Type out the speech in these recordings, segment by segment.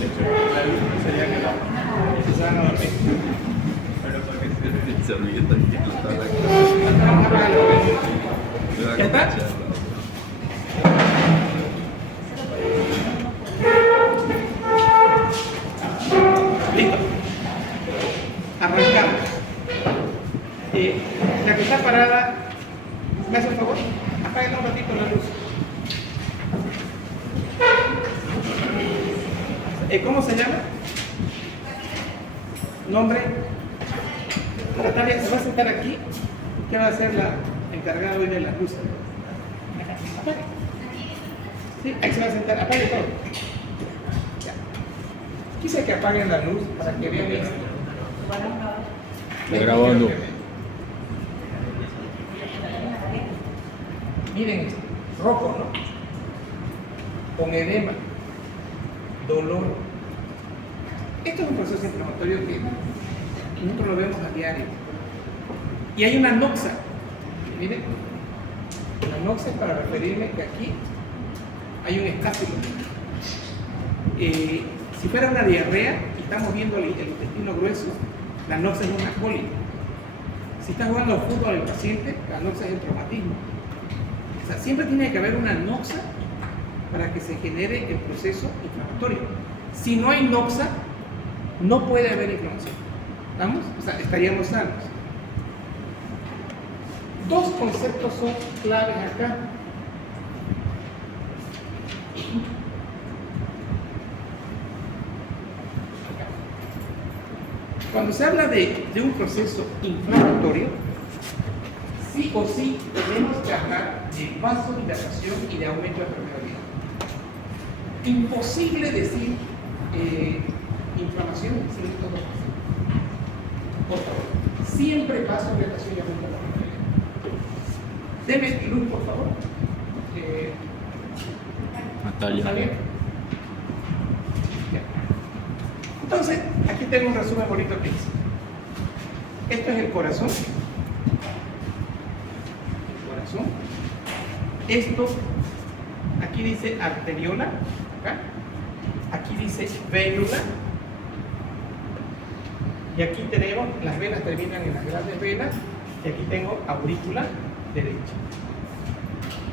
La luz no sería que no. Se van a dormir. Pero porque Se olvida que no está la ¿Ya está? Listo. Arrancamos. La que está parada, ¿me hace un favor? Apáguenle un ratito la luz. ¿Cómo se llama? Nombre. Natalia, se va a sentar aquí. ¿Qué va a hacer la encargada hoy de la luz? Apague. Sí, ahí se va a sentar. Apague todo. Ya. Quise que apaguen la luz para que vean esto. grabando. Miren esto. Rojo, ¿no? Con edema. Dolor. Esto es un proceso inflamatorio que nosotros lo vemos a diario. Y hay una noxa. Miren, la noxa es para referirme que aquí hay un escápulo. Si fuera una diarrea y estamos viendo el intestino grueso, la noxa es una cólica. Si está jugando al fútbol el paciente, la noxa es el traumatismo. O sea, siempre tiene que haber una noxa para que se genere el proceso inflamatorio. Si no hay noxa, no puede haber inflamación. ¿Estamos? O sea, estaríamos sanos. Dos conceptos son claves acá. Cuando se habla de un proceso inflamatorio, sí o sí tenemos que hablar de vasodilatación y de aumento de permeabilidad. Imposible decir inflamación sin estos dos conceptos. Por favor, siempre vasodilatación y aumento de permeabilidad. Deme luz, por favor. Natalia. ¿Natalia? Ya. Entonces, aquí tengo un resumen bonito que dice. Esto es el corazón. El corazón. Esto, aquí dice arteriola. Acá. Aquí dice vélula. Y aquí tenemos, las venas terminan en las grandes venas. Y aquí tengo aurícula derecha.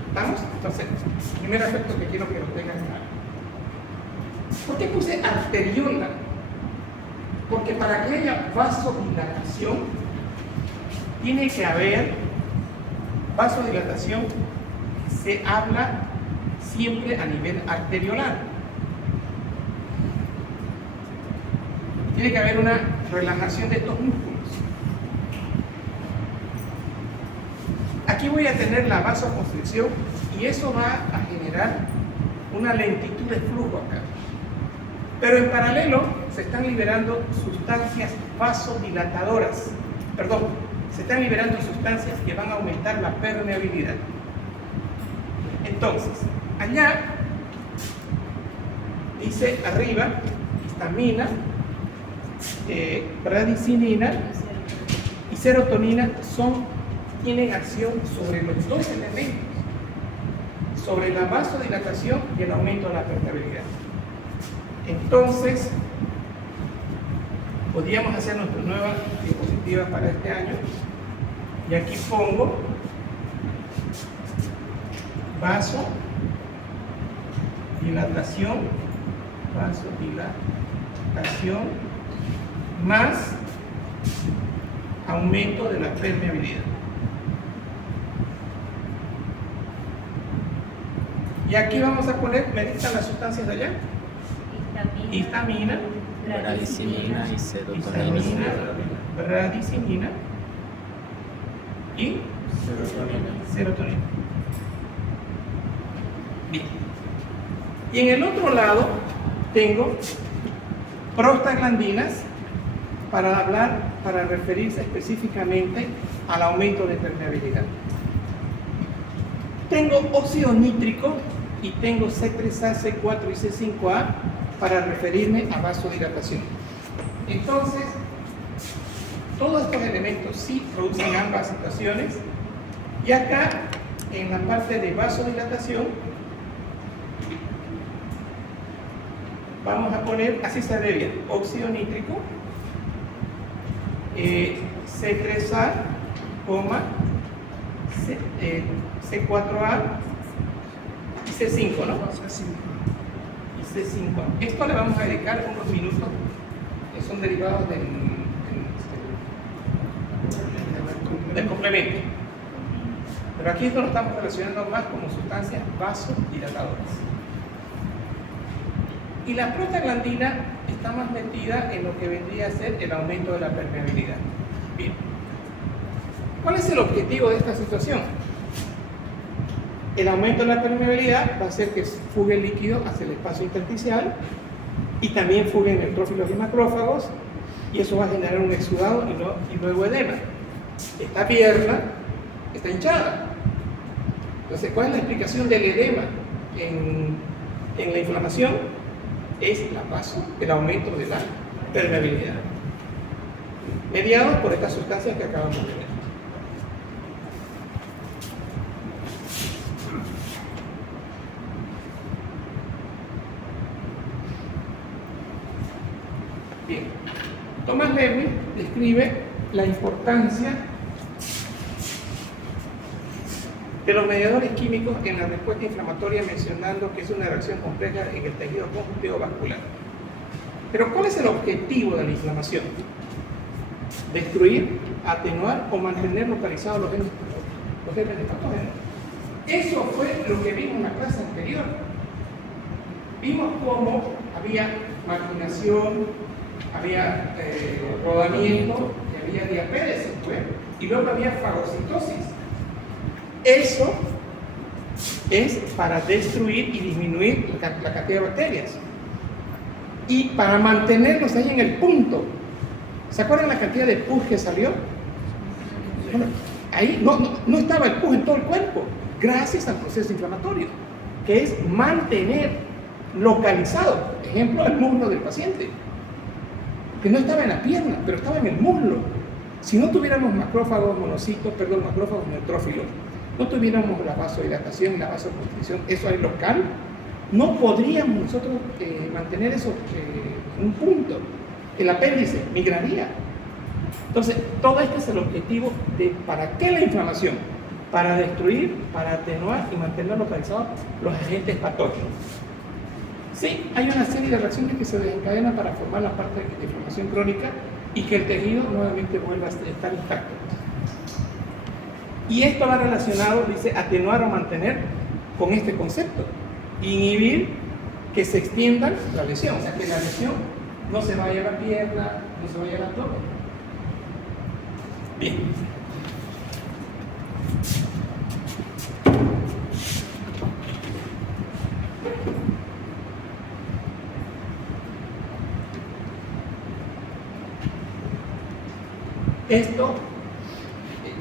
¿Estamos? Entonces, primer aspecto que quiero que lo tengan claro. ¿Por qué puse arteriola? Porque para que haya vasodilatación, tiene que haber vasodilatación, se habla siempre a nivel arteriolar. Tiene que haber una relajación de estos músculos. Aquí voy a tener la vasoconstricción y eso va a generar una lentitud de flujo acá. Pero en paralelo se están liberando sustancias vasodilatadoras. Perdón, se están liberando sustancias que van a aumentar la permeabilidad. Entonces, allá dice arriba, histamina, bradicinina y serotonina tienen acción sobre los dos elementos, sobre la vasodilatación y el aumento de la permeabilidad. Entonces, podríamos hacer nuestra nueva diapositiva para este año. Y aquí pongo vasodilatación más aumento de la permeabilidad. Y aquí vamos a poner, ¿me dictan las sustancias de allá? Histamina, Bradicinina y serotonina. bradicinina y serotonina. Bien. Y en el otro lado tengo prostaglandinas para referirse específicamente al aumento de permeabilidad. Tengo óxido nítrico y tengo C3A, C4 y C5A para referirme a vasodilatación. Entonces, todos estos elementos sí producen ambas situaciones. Y acá, en la parte de vasodilatación, vamos a poner, así se abrevia, óxido nítrico, C3A, C4A y C5, ¿no? Y C5. Esto le vamos a dedicar unos minutos, que son derivados del complemento. Pero aquí esto lo estamos relacionando más como sustancias vasodilatadoras. Y la prostaglandina está más metida en lo que vendría a ser el aumento de la permeabilidad. Bien. ¿Cuál es el objetivo de esta situación? El aumento de la permeabilidad va a hacer que fugue el líquido hacia el espacio intersticial y también fuguen neutrófilos y macrófagos, y eso va a generar un exudado y luego edema. Esta pierna está hinchada. Entonces, ¿cuál es la explicación del edema en la inflamación? Es el aumento de la permeabilidad, mediado por estas sustancias que acabamos de ver. Bien, Thomas Lewis describe la importancia de los mediadores químicos en la respuesta inflamatoria, mencionando que es una reacción compleja en el tejido conjuntivo vascular. Pero ¿cuál es el objetivo de la inflamación? Destruir, atenuar o mantener localizados los genes patógenos. Eso fue lo que vimos en la clase anterior. Vimos cómo había marginación, había rodamiento, y había diapéresis, y luego había fagocitosis. Eso es para destruir y disminuir la cantidad de bacterias. Y para mantenerlos ahí en el punto. ¿Se acuerdan la cantidad de pus que salió? Bueno, ahí no estaba el pus en todo el cuerpo, gracias al proceso inflamatorio, que es mantener localizado, ejemplo, el muslo del paciente, que no estaba en la pierna, pero estaba en el muslo. Si no tuviéramos macrófagos neutrófilos, no tuviéramos la vasodilatación y la vasoconstricción, eso es local, no podríamos nosotros mantener eso en un punto. El apéndice migraría. Entonces, todo este es el objetivo de ¿para qué la inflamación? Para destruir, para atenuar y mantener localizados los agentes patógenos. Sí, hay una serie de reacciones que se desencadenan para formar la parte de inflamación crónica y que el tejido nuevamente vuelva a estar intacto. Y esto va relacionado, dice, atenuar o mantener con este concepto. Inhibir que se extienda la lesión, o sea, que la lesión no se vaya a la pierna, no se vaya al abdomen. Bien. Esto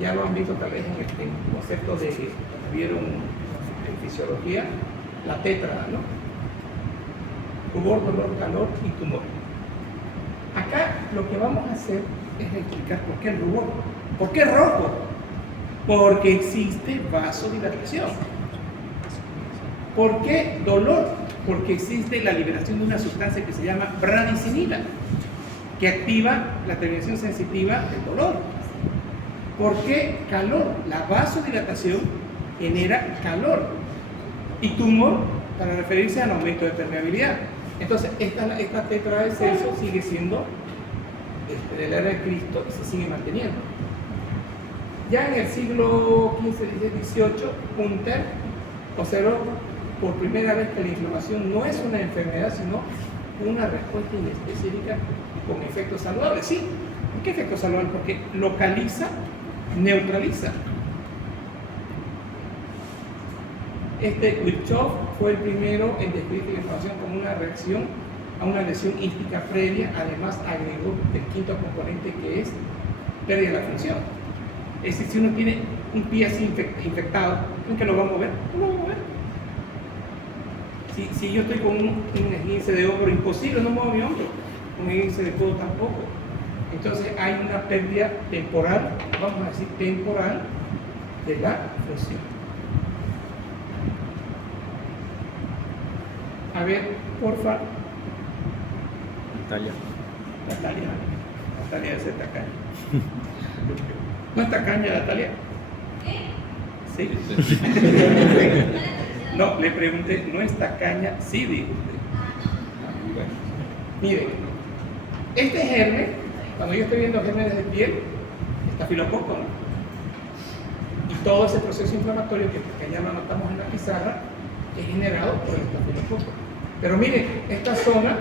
ya lo han visto tal vez en el concepto de, vieron en fisiología, la tétrada, ¿no? Rubor, dolor, calor y tumor. Acá lo que vamos a hacer es explicar por qué el rubor. ¿Por qué rojo? Porque existe vasodilatación. ¿Por qué dolor? Porque existe la liberación de una sustancia que se llama bradicinina, que activa la terminación sensitiva del dolor. ¿Por qué calor? La vasodilatación genera calor. Y tumor, para referirse al aumento de permeabilidad. Entonces, esta tetra de Celso sigue siendo de la era de Cristo y se sigue manteniendo. Ya en el siglo XV, XVI, XVIII, Hunter observó por primera vez que la inflamación no es una enfermedad, sino una respuesta inespecífica con efectos saludables. Sí, ¿por qué efectos saludables? Porque localiza, neutraliza. Virchow fue el primero en describir la inflamación como una reacción a una lesión ística previa. Además agregó el quinto componente, que es pérdida de la función. Es decir, si uno tiene un pie así infectado, ¿creen que lo va a mover? No lo va a mover. Si yo estoy con un esguince de hombro, imposible, no muevo mi hombro. Un esguince de codo tampoco. Entonces hay una pérdida temporal, vamos a decir temporal, de la función. A ver, porfa, Natalia. Natalia. Natalia debe ser tacaña. ¿No es tacaña, Natalia? Sí. No, le pregunté, ¿no es tacaña? Sí, dijo usted. Bueno, mire, este germen, cuando yo estoy viendo gérmenes de piel, estafilococo, ¿no? Y todo ese proceso inflamatorio que ya lo anotamos en la pizarra es generado por el estafilococo. Pero mire, esta zona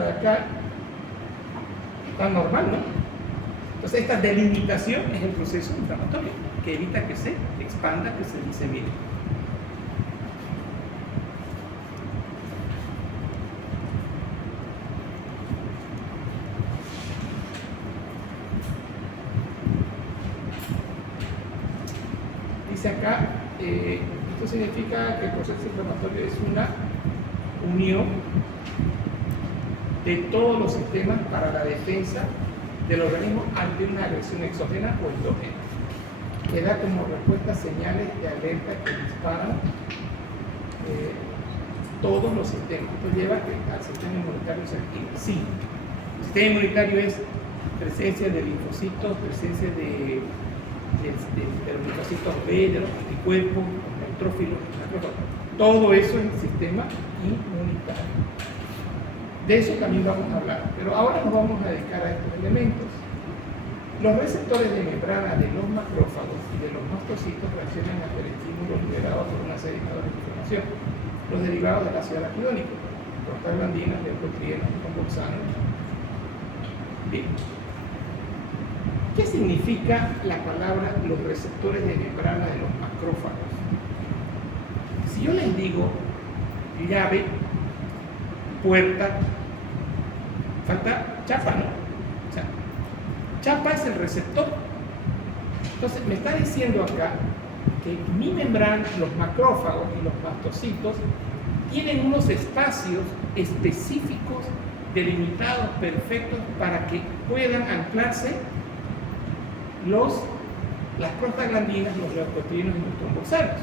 de acá está normal, ¿no? Entonces esta delimitación es el proceso inflamatorio que evita que se expanda, que se disemine. Dice acá, esto significa que el proceso inflamatorio es una unión de todos los sistemas para la defensa del organismo ante una agresión exógena o endógena, que da como respuesta señales de alerta que disparan todos los sistemas. Esto lleva a que al sistema inmunitario se active. Sí, el sistema inmunitario es presencia de linfocitos, presencia de los linfocitos B, de los anticuerpos, los neutrófilos, todo eso es el sistema inmunitario. De eso también vamos a hablar, pero ahora nos vamos a dedicar a estos elementos. Los receptores de membrana de los macrófagos y de los mastocitos reaccionan ante el estímulo liberado por una serie de inflamación, los derivados del ácido araquidónico, prostaglandinas, leucotrienos, convulsanos. Bien. ¿Qué significa la palabra los receptores de membrana de los macrófagos? Si yo les digo llave, puerta, falta chapa, ¿no? O sea, chapa es el receptor. Entonces me está diciendo acá que mi membrana, los macrófagos y los mastocitos tienen unos espacios específicos, delimitados, perfectos, para que puedan anclarse las prostaglandinas, los leucotrienos y los trombosanos.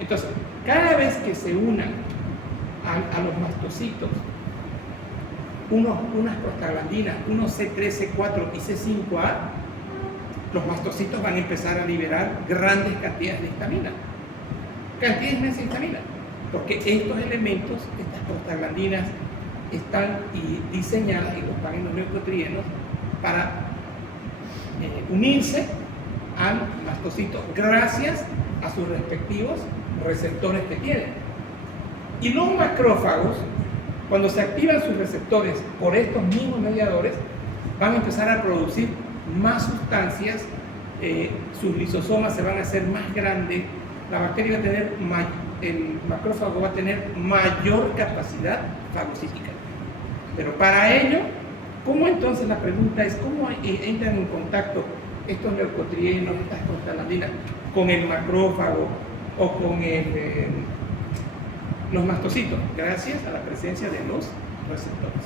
Entonces, cada vez que se unan a los mastocitos unas prostaglandinas, unos C3, C4 y C5A, los mastocitos van a empezar a liberar grandes cantidades de histamina. Cantidades inmensas de histamina. Porque estos elementos, estas prostaglandinas, están diseñadas, y los van en los leucotrienos, para unirse al mastocito gracias a sus respectivos receptores que tienen. Y los macrófagos, cuando se activan sus receptores por estos mismos mediadores, van a empezar a producir más sustancias, sus lisosomas se van a hacer más grandes, la bacteria va a tener, el macrófago va a tener mayor capacidad fagocítica. Pero para ello, ¿cómo entonces la pregunta es cómo entran en contacto estos leucotrienos, estas prostaglandinas, con el macrófago o con los mastocitos? Gracias a la presencia de los receptores.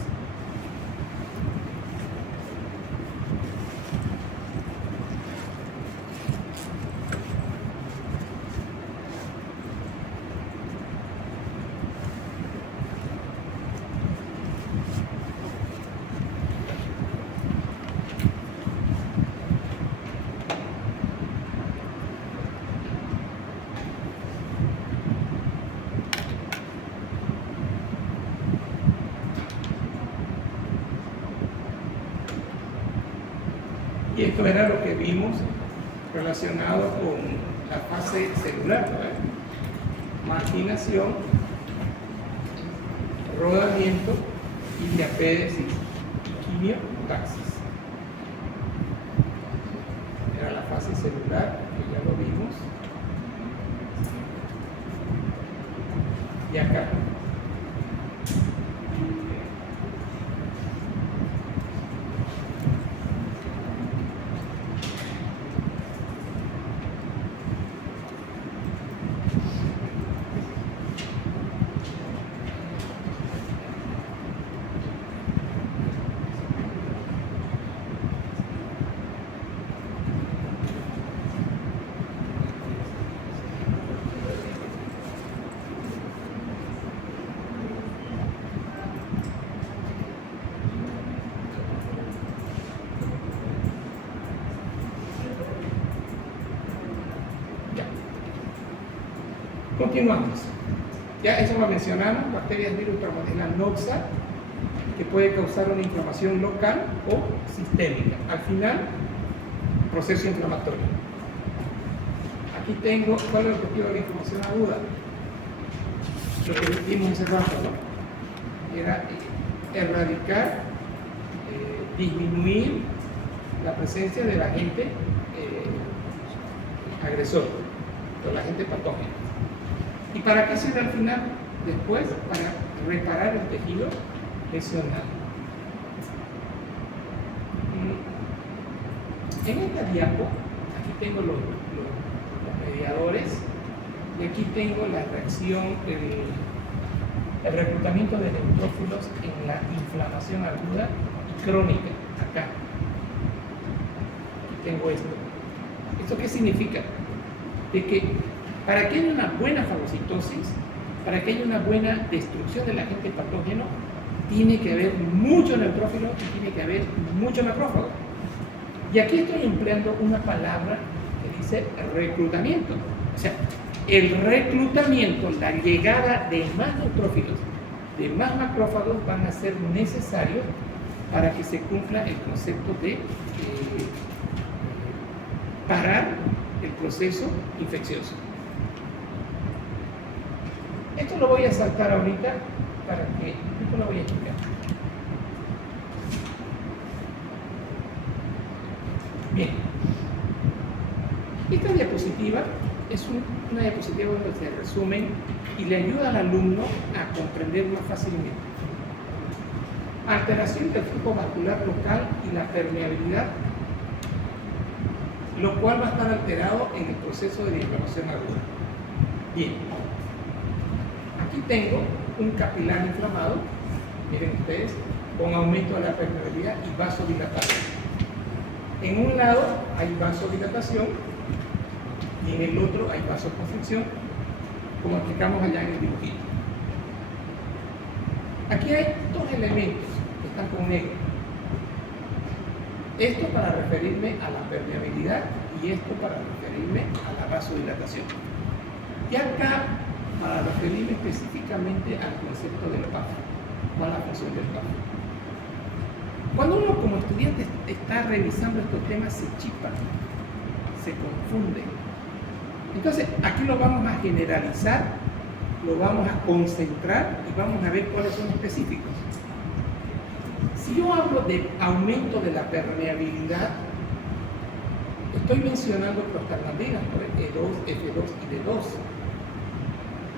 Y esto era lo que vimos relacionado con la fase celular, ¿no? Marginación, rodamiento y diapédesis, quimiotaxis. Era la fase celular, que ya lo vimos. Y acá. Continuamos. Ya eso lo mencionamos, bacterias, virus, traumáticos, la noxa, que puede causar una inflamación local o sistémica. Al final, proceso inflamatorio. Aquí tengo, ¿cuál es el objetivo de la inflamación aguda? Lo que vimos hace rato, ¿no? Era erradicar, disminuir la presencia del agente agresor, del agente patógeno. ¿Y para qué sirve al final? Después, para reparar el tejido lesionado. En esta diapo, aquí tengo los mediadores y aquí tengo la reacción, el reclutamiento de neutrófilos en la inflamación aguda y crónica. Acá. Aquí tengo esto. ¿Esto qué significa? De que para que haya una buena fagocitosis, para que haya una buena destrucción del agente patógeno, tiene que haber mucho neutrófilo y tiene que haber mucho macrófago. Y aquí estoy empleando una palabra que dice reclutamiento. O sea, el reclutamiento, la llegada de más neutrófilos, de más macrófagos van a ser necesarios para que se cumpla el concepto de parar el proceso infeccioso. Esto lo voy a saltar ahorita para que esto lo voy a explicar. Bien. Esta diapositiva es una diapositiva donde se resumen y le ayuda al alumno a comprender más fácilmente. Alteración del flujo vascular local y la permeabilidad, lo cual va a estar alterado en el proceso de inflamación aguda. Bien. Aquí tengo un capilar inflamado, miren ustedes, con aumento de la permeabilidad y vasodilatación. En un lado hay vasodilatación y en el otro hay vasoconstricción, como explicamos allá en el dibujito. Aquí hay dos elementos que están con negro. Esto para referirme a la permeabilidad y esto para referirme a la vasodilatación. Y acá para referirme específicamente al concepto del PAF, o a la función del PAF. Cuando uno como estudiante está revisando estos temas, se chipa, se confunde. Entonces, aquí lo vamos a generalizar, lo vamos a concentrar y vamos a ver cuáles son específicos. Si yo hablo de aumento de la permeabilidad, estoy mencionando prostaglandinas, E2, F2 y D2.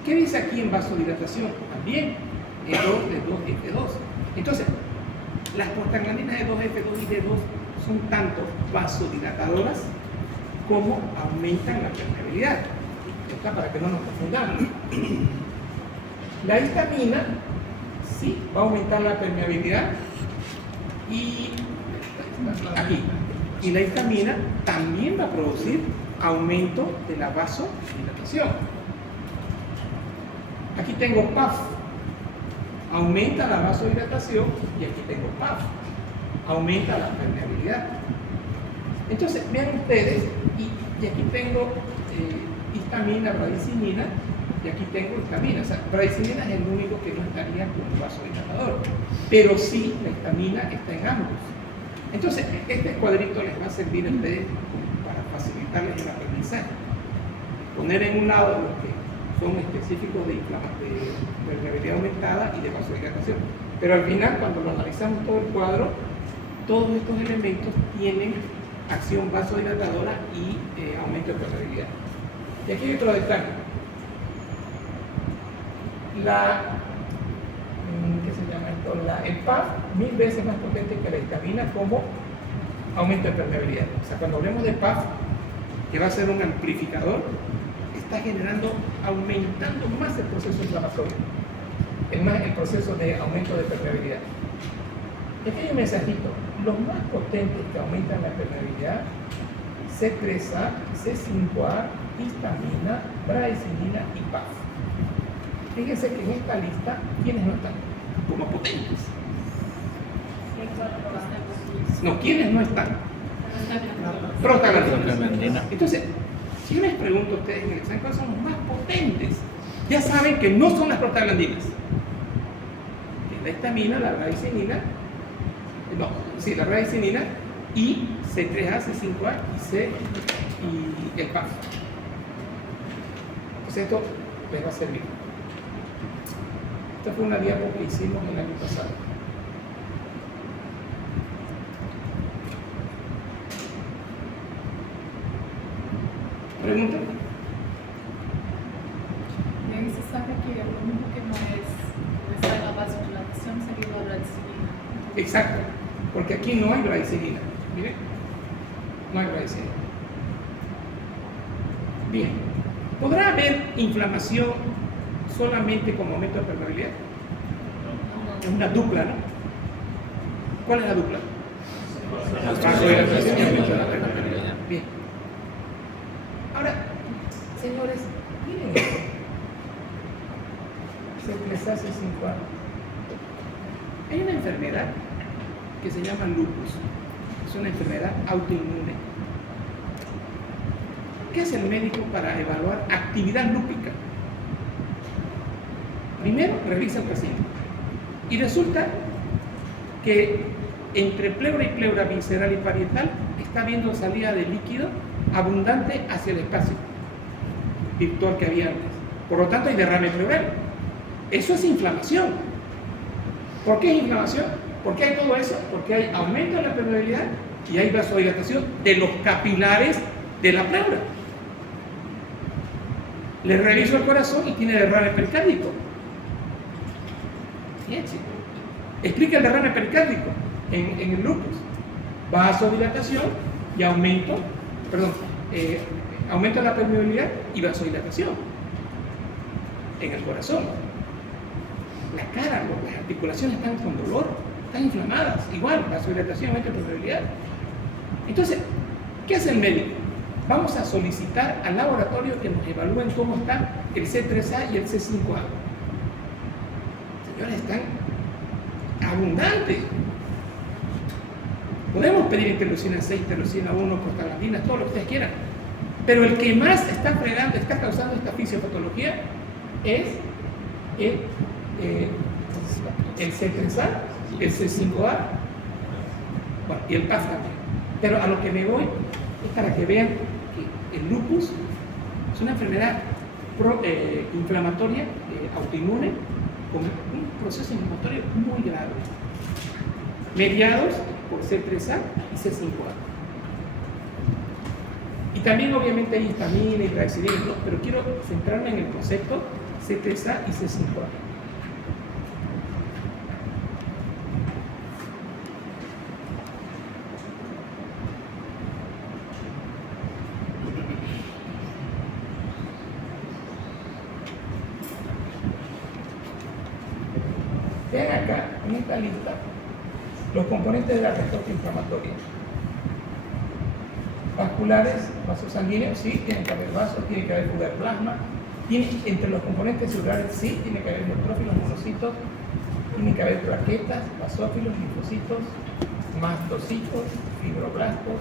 ¿Qué dice aquí en vasodilatación? También E2, D2, F2. Entonces, las prostaglandinas E2, F2 y D2 son tanto vasodilatadoras como aumentan la permeabilidad. Está para que no nos confundamos. La histamina sí va a aumentar la permeabilidad y aquí. Y la histamina también va a producir aumento de la vasodilatación. Aquí tengo PAF, aumenta la vasodilatación, y aquí tengo PAF, aumenta la permeabilidad. Entonces, vean ustedes, y aquí tengo histamina, bradicinina, y aquí tengo histamina. O sea, bradicinina es el único que no estaría como vasodilatador, pero sí la histamina está en ambos. Entonces, este cuadrito les va a servir a ustedes para facilitarles el aprendizaje. Poner en un lado los que son específicos de permeabilidad aumentada y de vasodilatación. Pero al final, cuando lo analizamos todo el cuadro, todos estos elementos tienen acción vasodilatadora y aumento de permeabilidad. Y aquí hay otro detalle. ¿Qué se llama esto? El PAF, 1000 veces más potente que la histamina como aumento de permeabilidad. O sea, cuando hablemos de PAF, que va a ser un amplificador, está generando, aumentando más el proceso inflamatorio, el proceso de aumento de permeabilidad. Aquí hay un mensajito. Los más potentes que aumentan la permeabilidad, C3A, C5A, histamina, bradicinina y PAF. Fíjense que en esta lista, ¿quiénes no están como potentes? No, ¿quiénes no están? Prostaglandinas. Entonces, si yo les pregunto a ustedes en el examen, ¿cuáles son los más potentes? ya saben que no son las prostaglandinas. La histamina, la radicinina, la radicinina y C3A, C5A y el PAF. Pues esto les va a servir. Esta fue una diapo que hicimos el año pasado. ¿Pregunta? Y ahí se sabe que lo único que no está en la vasodilatación sería la radicinina. Exacto, porque aquí no hay radicinina. Miren, no hay radicinina. Bien, ¿podrá haber inflamación solamente con aumento de permeabilidad? Es una dupla, ¿no? ¿Cuál es la dupla? Vasodilatación y aumento de la permeabilidad. Bien. Ahora, señores, miren esto. C3A, C5A. Hay una enfermedad que se llama lupus. Es una enfermedad autoinmune. ¿Qué hace el médico para evaluar actividad lúpica? Primero, revisa al paciente. Y resulta que entre pleura y pleura visceral y parietal está habiendo salida de líquido abundante hacia el espacio virtual que había antes. Por lo tanto, hay derrame pleural. Eso es inflamación. ¿Por qué es inflamación? ¿Por qué hay todo eso? Porque hay aumento de la permeabilidad y hay vasodilatación de los capilares de la pleura. Le reviso el corazón y tiene derrame pericárdico. Bien, chico. Explica el derrame pericárdico en el lupus. Vasodilatación y aumento de la permeabilidad y vasodilatación en el corazón. La cara, las articulaciones están con dolor, están inflamadas, igual, vasodilatación, aumento de permeabilidad. Entonces, ¿qué hace el médico? Vamos a solicitar al laboratorio que nos evalúen cómo está el C3A y el C5A. Señores, están abundantes. Podemos pedir interleucina 6, interleucina 1, prostaglandinas, todo lo que ustedes quieran. Pero el que más está fregando, está causando esta fisiopatología es el C3A, el C5A, bueno, y el PAF también. Pero a lo que me voy es para que vean que el lupus es una enfermedad inflamatoria, autoinmune, con un proceso inflamatorio muy grave, mediados por C3A y C5A. Y también obviamente hay histamina y radicinina, ¿no? Pero quiero centrarme en el concepto C3A y C5A. Vean acá, en esta lista, los componentes de la respuesta inflamatoria. Vasculares, vasos sanguíneos, sí, tiene que haber vasos, tiene que haber flujo de plasma. Entre los componentes celulares, sí, tiene que haber neutrófilos, monocitos, tiene que haber plaquetas, basófilos, linfocitos, mastocitos, fibroblastos,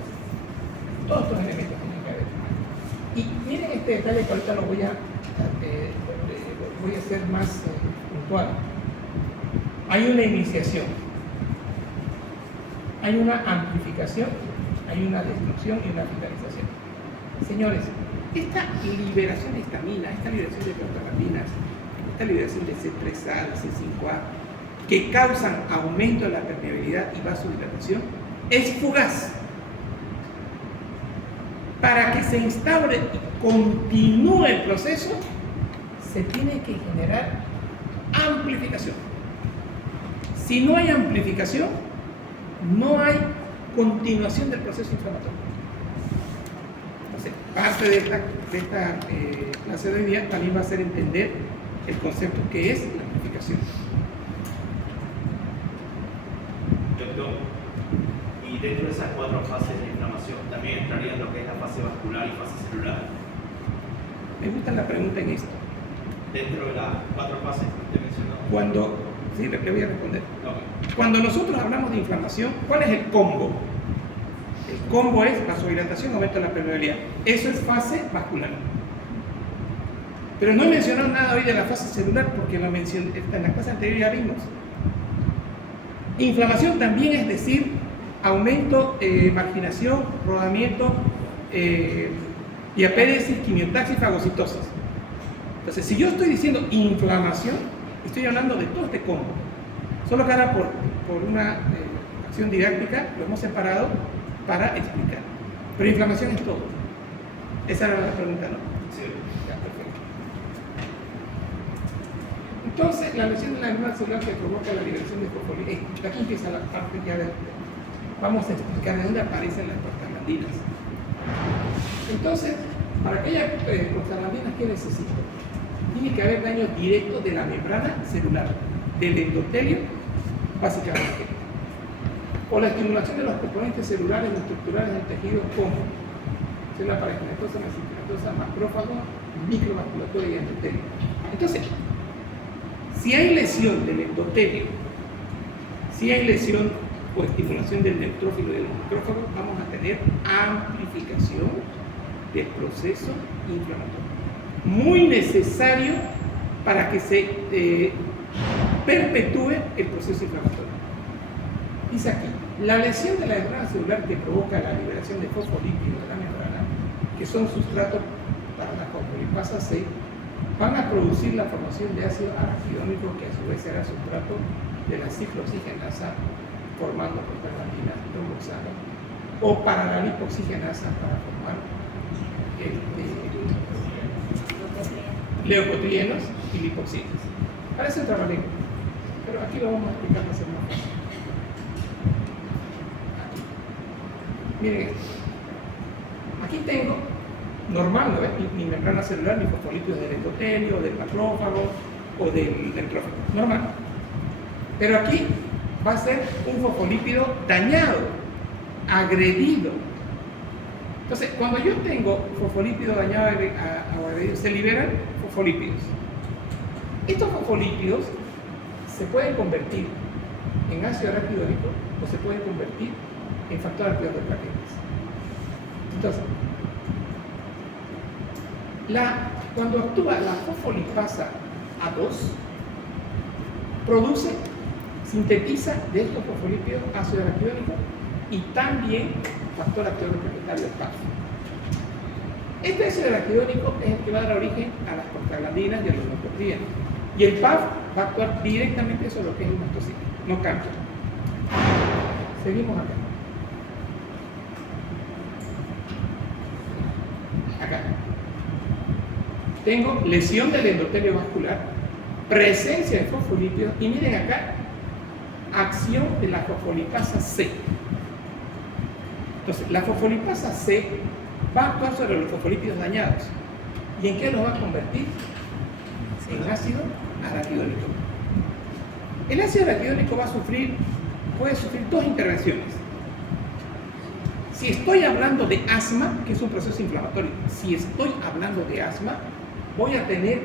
todos estos elementos tienen que haber. Y miren este detalle que ahorita lo voy a hacer más puntual. Hay una iniciación, hay una amplificación, hay una destrucción y una finalización. Señores, esta liberación de histamina, esta liberación de prostaglandinas, esta liberación de C3A, de C5A, que causan aumento de la permeabilidad y vasodilatación, es fugaz. Para que se instaure y continúe el proceso, se tiene que generar amplificación. Si no hay amplificación, no hay continuación del proceso inflamatorio. Entonces, parte de esta clase de hoy día también va a ser entender el concepto que es la amplificación. Doctor, y dentro de esas 4 fases de inflamación, ¿también entraría en lo que es la fase vascular y fase celular? Me gusta la pregunta en esto. Dentro de las 4 fases que usted mencionó. Sí, le voy a responder. Okay. Cuando nosotros hablamos de inflamación, ¿cuál es el combo? El combo es vasodilatación, aumento de la permeabilidad. Eso es fase vascular. Pero no he mencionado nada hoy de la fase celular porque lo mencioné en la clase anterior, ya vimos. Inflamación también es decir, aumento, marginación, rodamiento, diapéresis, quimiotaxis, fagocitosis. Entonces, si yo estoy diciendo inflamación, estoy hablando de todo este combo. Solo que ahora por una acción didáctica lo hemos separado para explicar. Pero inflamación es todo. Esa era la pregunta, ¿no? Sí. Ya, perfecto. Entonces, la lesión de la membrana celular que provoca la liberación de fosfolípidos. Aquí empieza la parte ya de... Vamos a explicar de dónde aparecen las prostaglandinas. Entonces, para que haya prostaglandinas, ¿qué necesito? Tiene que haber daño directo de la membrana celular, del endotelio, básicamente. O la estimulación de los componentes celulares o estructurales del tejido como célula parenquimatosa, mesenquimatosa, macrófago, microvasculatura y endotelio. Entonces, si hay lesión del endotelio, si hay lesión o estimulación del neutrófilo y del macrófago, vamos a tener amplificación del proceso inflamatorio. Muy necesario para que se perpetúe el proceso inflamatorio. Dice aquí, la lesión de la membrana celular que provoca la liberación de fosfolípidos de la membrana, que son sustratos para la fosfolipasa C, van a producir la formación de ácido araquidónico, que a su vez será sustrato de la ciclooxigenasa, formando prostaglandina tromboxana, o para la lipoxigenasa para formar leucotrienos y lipoxinas. Parece un trabalengua, pero aquí lo vamos a explicar para hacer más fácil. Miren esto. Aquí tengo normal, ¿no ves? Mi membrana celular, mis fosfolípidos del endotelio, del macrófago o del neutrófilo. Normal. Pero aquí va a ser un fosfolípido dañado, agredido. Entonces, cuando yo tengo fosfolípido dañado o agredido, se liberan fosfolípidos. Estos fosfolípidos se pueden convertir en ácido araquidónico o se pueden convertir en factor activador de plaquetas. Entonces, cuando actúa la fosfolipasa A2, produce, sintetiza de estos fosfolípidos ácido araquidónico y también factor activador plaquetario PAF. Este ácido araquidónico es el que va a dar origen a las prostaglandinas y a los leucotrienos. Y el PAF va a actuar directamente sobre lo que es el mastocito, no cambia. Seguimos acá. Acá. Tengo lesión del endotelio vascular, presencia de fosfolípidos y miren acá, acción de la fosfolipasa C. Entonces, la fosfolipasa C va a actuar sobre los fosfolípidos dañados. ¿Y en qué los va a convertir? En ácido araquidónico. El ácido araquidónico puede sufrir dos intervenciones. Si estoy hablando de asma, que es un proceso inflamatorio, si estoy hablando de asma, voy a tener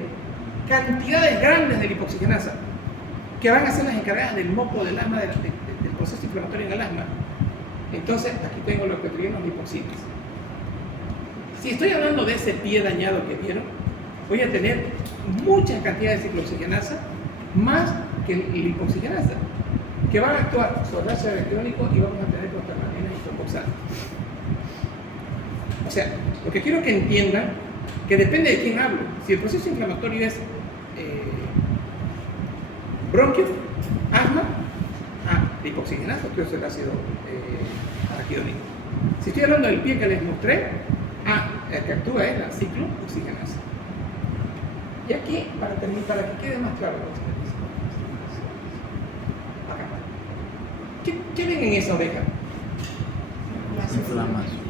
cantidades grandes de lipoxigenasa que van a ser las encargadas del moco del asma, del proceso inflamatorio en el asma. Entonces, aquí tengo leucotrienos y lipoxinas. Si estoy hablando de ese pie dañado que vieron, voy a tener muchas cantidades de ciclooxigenasa más que lipoxigenasa, que van a actuar sobre el ácido araquidónico y vamos a tener prostaglandinas y tromboxana. O sea, lo que quiero que entiendan, que depende de quién hablo. Si el proceso inflamatorio es bronquio, asma, lipoxigenasa, que es el ácido araquidónico. Si estoy hablando del pie que les mostré, el que actúa es la ciclooxigenasa. Y aquí, para que quede más claro, acá. ¿Qué ven en esa oveja? Inflamación.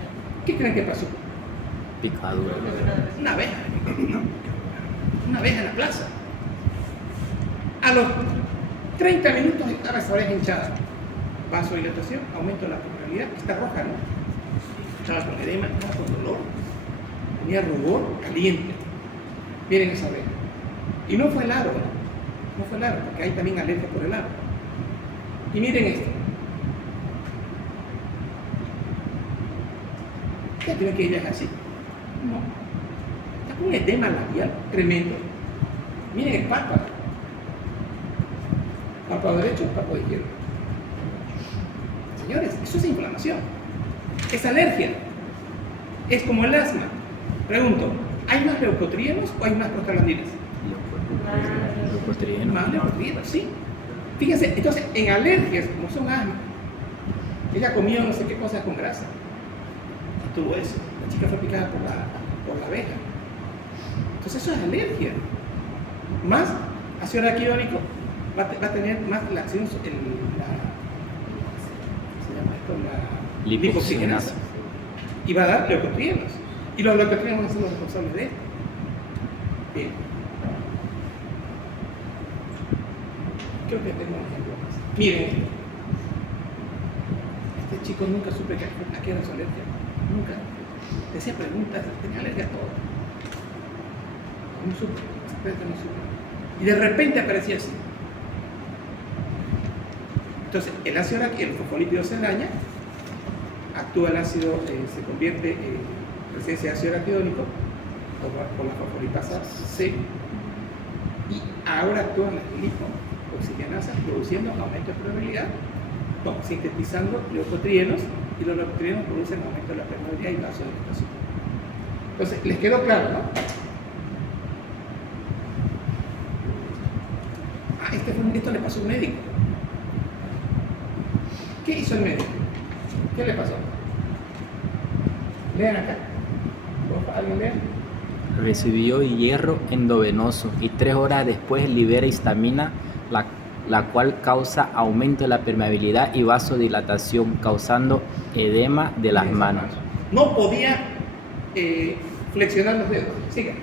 ¿Qué creen que pasó? Picadura. Una abeja, ¿no? Una abeja en la plaza. A los 30 minutos estaba esa oreja hinchada. Vasodilatación, aumento de la pulmonaridad, está roja, ¿no? Estaba con edema, estaba con dolor, tenía rubor, caliente. Miren esa oreja. Y no fue el aro, ¿no? No fue el aro, porque hay también alergia por el aro. Y miren esto. ¿Qué tiene que ir así? No. Está un edema labial tremendo. Miren el párpado. Párpado derecho, párpado izquierdo. Señores, eso es inflamación. Es alergia. Es como el asma. Pregunto, ¿hay más leucotrienos o hay más prostaglandinas? Leucotrienos. Más leucotrienos, sí. Fíjense, entonces, en alergias, como son asma, ella comió no sé qué cosas con grasa. Y tuvo eso. La chica fue picada por la abeja. Entonces, eso es alergia. Más ácido araquidónico va a tener más la acción se llama esto la lipoxigenasa. Y va a dar leucotrienos. Y los leucotrienos van a ser los responsables de esto. Bien. Creo que tengo un ejemplo más. Miren, este chico nunca supe a qué era su alergia. Nunca. Decía preguntas, tenía alergia a todo. No supe, no supe. Y de repente aparecía así. Entonces, el ácido araquidónico, el fosfolípido se daña, actúa el ácido, se convierte en presencia de ácido araquidónico por la fosfolipasa C, y ahora actúan las lipoxigenasas produciendo aumento de permeabilidad, sintetizando leucotrienos, y los leucotrienos producen aumento de la permeabilidad y vasodilatación. Entonces, ¿les quedó claro, no? Esto le pasó a un médico. ¿Qué hizo el médico? ¿Qué le pasó? Lean acá. ¿Alguien lee? Recibió hierro endovenoso y 3 horas después libera histamina, la cual causa aumento de la permeabilidad y vasodilatación, causando edema de las manos. No podía flexionar los dedos. Sigan.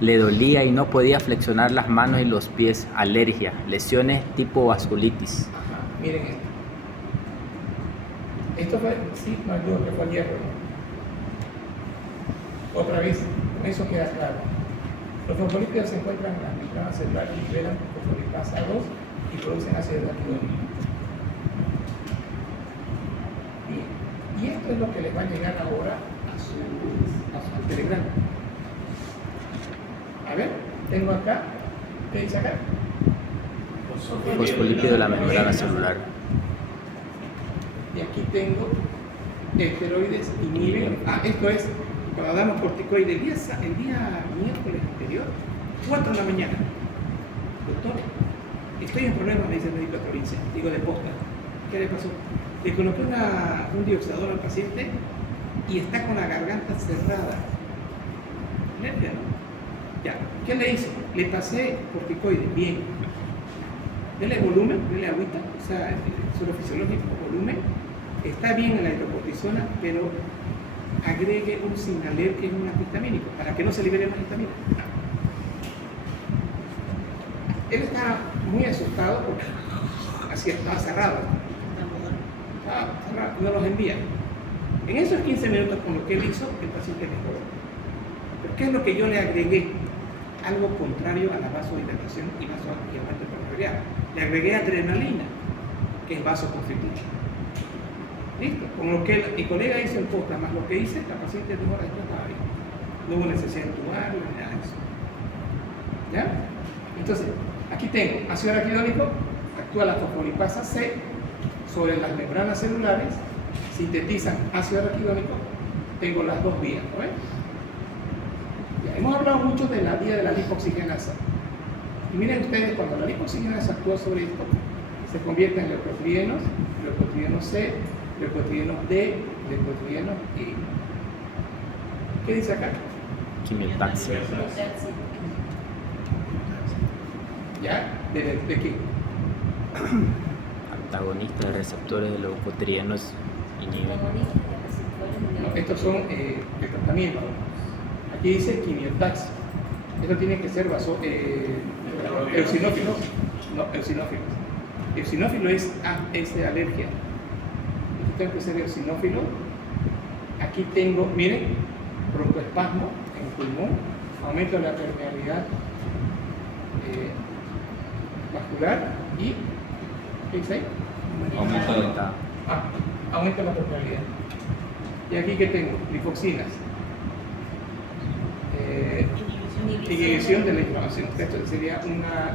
Le dolía y no podía flexionar las manos y los pies. Alergia, lesiones tipo vasculitis. Ajá. Miren esto. Esto fue, sí, no ayudo que fue el hierro, ¿no? Otra vez, con eso queda claro. Los fosfolípidos se encuentran en las membranas celulares y liberan fosfolipasa 2 y producen ácido araquidónico. Bien. Y esto es lo que les va a llegar ahora al telegrama. A ver, tengo acá, ¿qué dice acá? Fosfolípido de la membrana celular. Y aquí tengo esteroides inhiben. Esto es cuando damos corticoides. El día miércoles anterior, 4 de la mañana. Doctor, estoy en problemas, me dice el médico de provincia. Digo, de posta. ¿Qué le pasó? Le coloqué un dioxador al paciente y está con la garganta cerrada. Alergia, ¿no? Ya. ¿Qué le hice? Le pasé corticoides. Bien. Dele volumen, dele agüita, o sea, el suelo fisiológico, volumen. Está bien en la hidrocortisona, pero agregue un Signaler, que es un antihistamínico, para que no se libere más histamina. Él estaba muy asustado porque así estaba cerrado. Estaba cerrado, no los envía. En esos 15 minutos con lo que él hizo, el paciente mejoró. ¿Pero qué es lo que yo le agregué? Algo contrario a la vasodilatación y aumento de permeabilidad. Le agregué adrenalina, que es vasoconstrictiva. Listo. Con lo que mi colega hizo en posta, más lo que hice, la paciente 2 horas después estaba bien. No hubo necesidad de intubarlo ni nada de eso. ¿Ya? Entonces, aquí tengo ácido araquidónico, actúa la fosfolipasa C sobre las membranas celulares, sintetizan ácido araquidónico, tengo las dos vías, ¿no ven? Ya, hemos hablado mucho de la vía de la lipoxigenasa. Y miren ustedes, cuando la lipoxigenasa actúa sobre esto, se convierte en leucotrienos, leucotrienos C, leucotrienos D, leucotrienos E. ¿Qué dice acá? Quimiotaxia. ¿Ya? ¿De qué? Antagonista de receptores de leucotrienos inhiben. No, estos son el tratamiento. Aquí dice quimiotaxia. Esto tiene que ser eosinófilos. No, eosinófilos. Eosinófilo es alergia. Esto tiene que ser eosinófilo. Aquí tengo, miren, broncoespasmo en pulmón, aumento de la permeabilidad vascular y ¿qué dice ahí? Aumenta la permeabilidad. Y aquí que tengo lipoxinas, inhibición de la inflamación. Esto sería una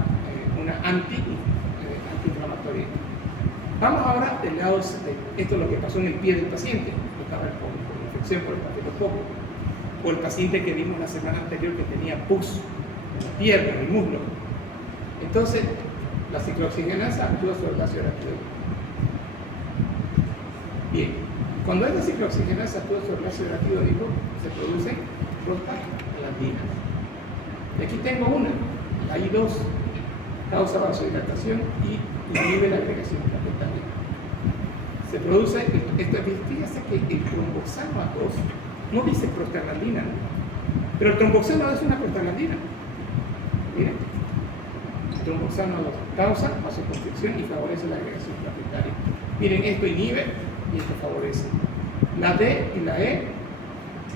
antiinflamatoria. Vamos ahora del lado, esto es lo que pasó en el pie del paciente, estaba con infección por el estafilococo, o el paciente que vimos la semana anterior que tenía pus en la pierna, en el muslo. Entonces, la ciclooxigenasa actúa sobre el ácido araquidónico. Bien, cuando esta ciclooxigenasa actúa sobre el ácido araquidónico, se producen prostaglandinas. Y aquí tengo una, la I2, causa vasodilatación y inhibe la agregación plaquetaria. Se produce, fíjese que el tromboxano A2 no dice prostaglandina, pero el tromboxano A2 es una prostaglandina. Miren, el tromboxano A2 causa vasoconstricción y favorece la agregación plaquetaria. Miren, esto inhibe y esto favorece. La D y la E,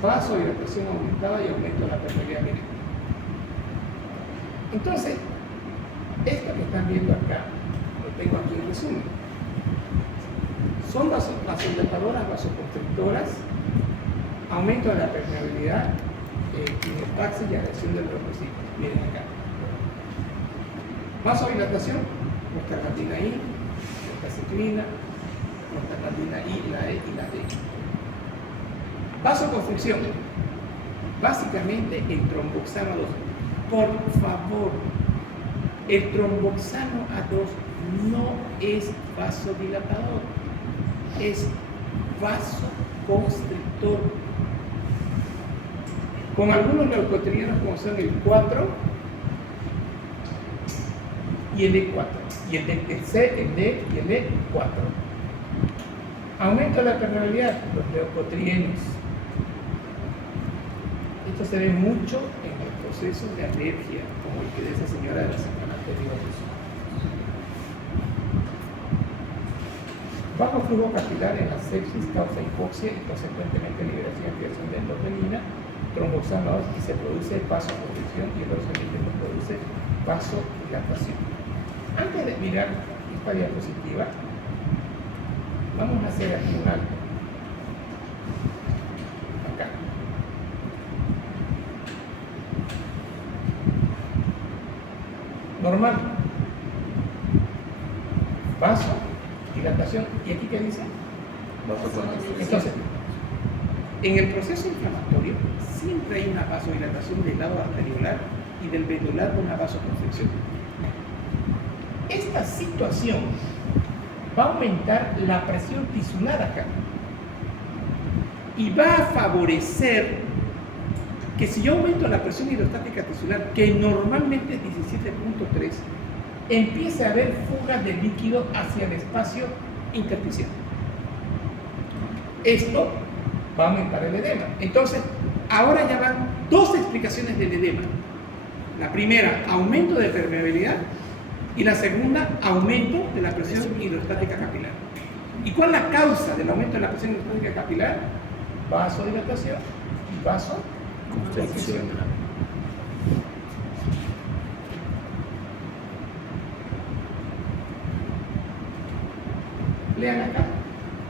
vasodilatación aumentada y aumento de la permeabilidad. Miren. Entonces, esto que están viendo acá, lo tengo aquí en resumen. Son vasodilatadoras, vasoconstrictoras, aumento de la permeabilidad, kinetaxis y agresión del trombocitos. Miren acá. Vasodilatación, prostaglandina I, prostaciclina, prostaglandina I, la E y la D. Vasoconstricción, básicamente el tromboxano A2. Por favor, el tromboxano A2 no es vasodilatador, es vasoconstrictor. Con algunos leucotrienos como son el 4 y el E4, y el C, el D y el E4. Aumento de la permeabilidad, los leucotrienos. Esto se ve mucho en el proceso de alergia, como el que de esa señora de la semana anterior. Bajo flujo capilar en la sepsis causa hipoxia y consecuentemente liberación y activación de endorfina, tromboxano y se produce vasoconstricción y el organismo produce vasodilatación. Antes de mirar esta diapositiva, vamos a hacer aquí un alto. Acá. Normal. Vasodilatación. ¿Y aquí qué dice? Entonces, en el proceso inflamatorio siempre hay una vasodilatación del lado arteriolar y del venular con una vasoconstricción. Esta situación va a aumentar la presión tisular acá y va a favorecer que si yo aumento la presión hidrostática tisular, que normalmente es 17.3, empiece a haber fugas de líquido hacia el espacio intersticial. Esto va a aumentar el edema. Entonces, ahora ya van dos explicaciones del edema. La primera, aumento de permeabilidad, y la segunda, aumento de la presión hidrostática capilar. ¿Y cuál es la causa del aumento de la presión hidrostática capilar? Vasodilatación y vasoconstricción. Lean acá,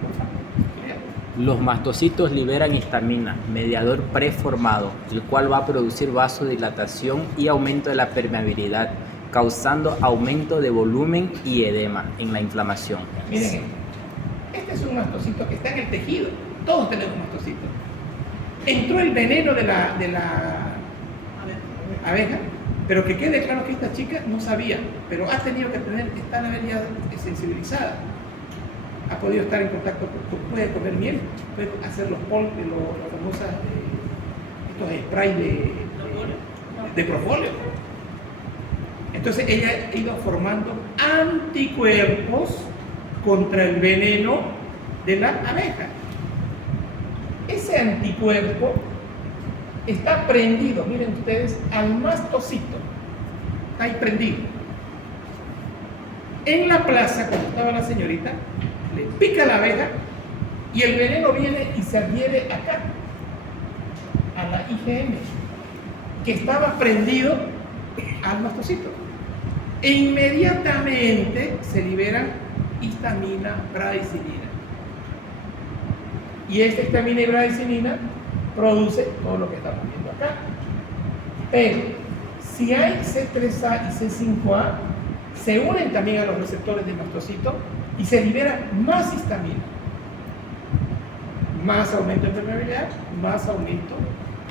por favor. Lean. Los mastocitos liberan histamina, mediador preformado, el cual va a producir vasodilatación y aumento de la permeabilidad, causando aumento de volumen y edema en la inflamación. Miren esto. Este es un mastocito que está en el tejido. Todos tenemos mastocitos. Entró el veneno de la abeja, pero que quede claro que esta chica no sabía, pero ha tenido que estar ya sensibilizada. Ha podido estar en contacto, puede comer miel, puede hacer los famosas, estos sprays de propóleo. Entonces ella ha ido formando anticuerpos contra el veneno de la abeja. Ese anticuerpo está prendido, miren ustedes, al mastocito. Está ahí prendido. En la plaza, cuando estaba la señorita, le pica la abeja y el veneno viene y se adhiere acá, a la IgM, que estaba prendido al mastocito. E inmediatamente se liberan histamina, bradicinina. Y esta histamina y bradicinina produce todo lo que estamos viendo acá. Pero Si hay C3A y C5A, se unen también a los receptores de mastocito y se libera más histamina. Más aumento de permeabilidad, más aumento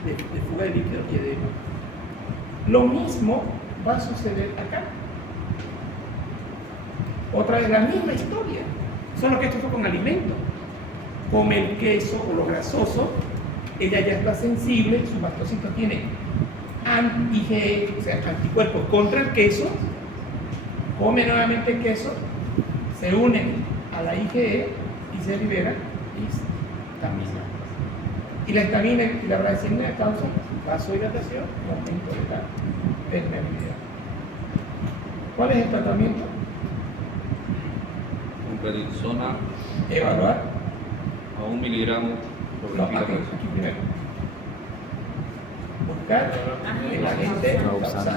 de fuga de líquido y edema. Lo mismo va a suceder acá. Otra vez la misma historia, solo que esto fue con alimento. Come el queso o lo grasoso, ella ya está sensible, su mastocito tiene IgE, o sea, anticuerpos contra el queso, come nuevamente el queso, se une a la IgE y se libera histamina. Y la histamina y la bradicina causan vasodilatación y aumento de la permeabilidad. ¿Cuál es el tratamiento? Con prednisona Evaluar. a 1 miligramo por No, kilo aquí peso. primero. Buscar el agente causante.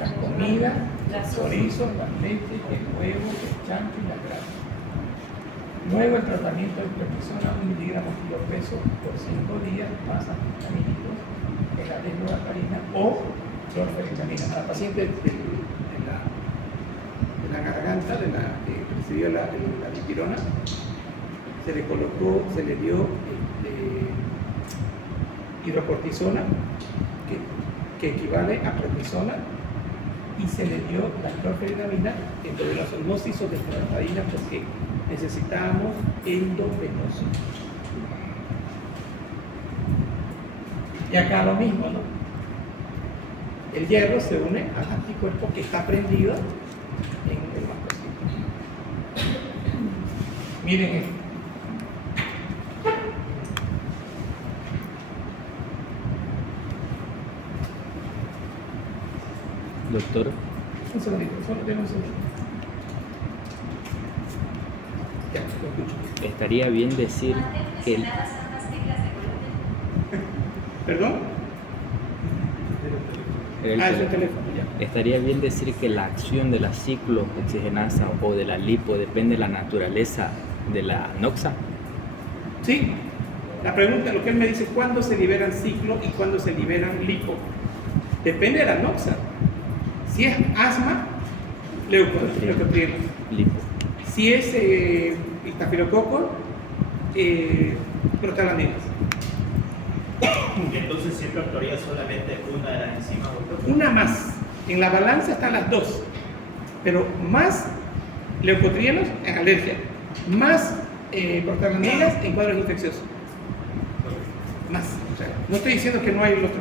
La comida, el chorizo, la leche, el huevo, el chancho y la grasa. Luego el tratamiento de prednisona 1 miligramo kilo peso por 5 días más antihistamínicos, el adenoaparina o clorfeniramina. A la paciente de la garganta, que recibió la dipirona, se le colocó, se le dio hidrocortisona, que equivale a prednisona, y se le dio la clorfeniramina endovenosa. No se hizo desclorfadina porque necesitábamos endovenoso. Y acá lo mismo, ¿no? El hierro se une al anticuerpo que está prendido en el mastocito. Miren esto. Doctor, Un segundito, solo tengo un segundito. Ya, lo escucho. estaría bien decir que ¿Perdón? el Es el teléfono. teléfono, ya. Estaría bien decir que la acción de la ciclooxigenasa o de la lipo depende de la naturaleza de la noxa. Sí, la pregunta, lo que él me dice, ¿cuándo se liberan ciclo y cuándo se liberan lipo? Depende de la noxa. Si es asma, leucotrienos. Lipo. Si es estafilococo, prostaglandinas. Entonces siempre actuaría solamente una de las enzimas, doctor. Una más. En la balanza están las dos, pero más leucotrienos en alergia, más prostaglandinas en cuadros infecciosos. Más. O sea, no estoy diciendo que no hay el otro,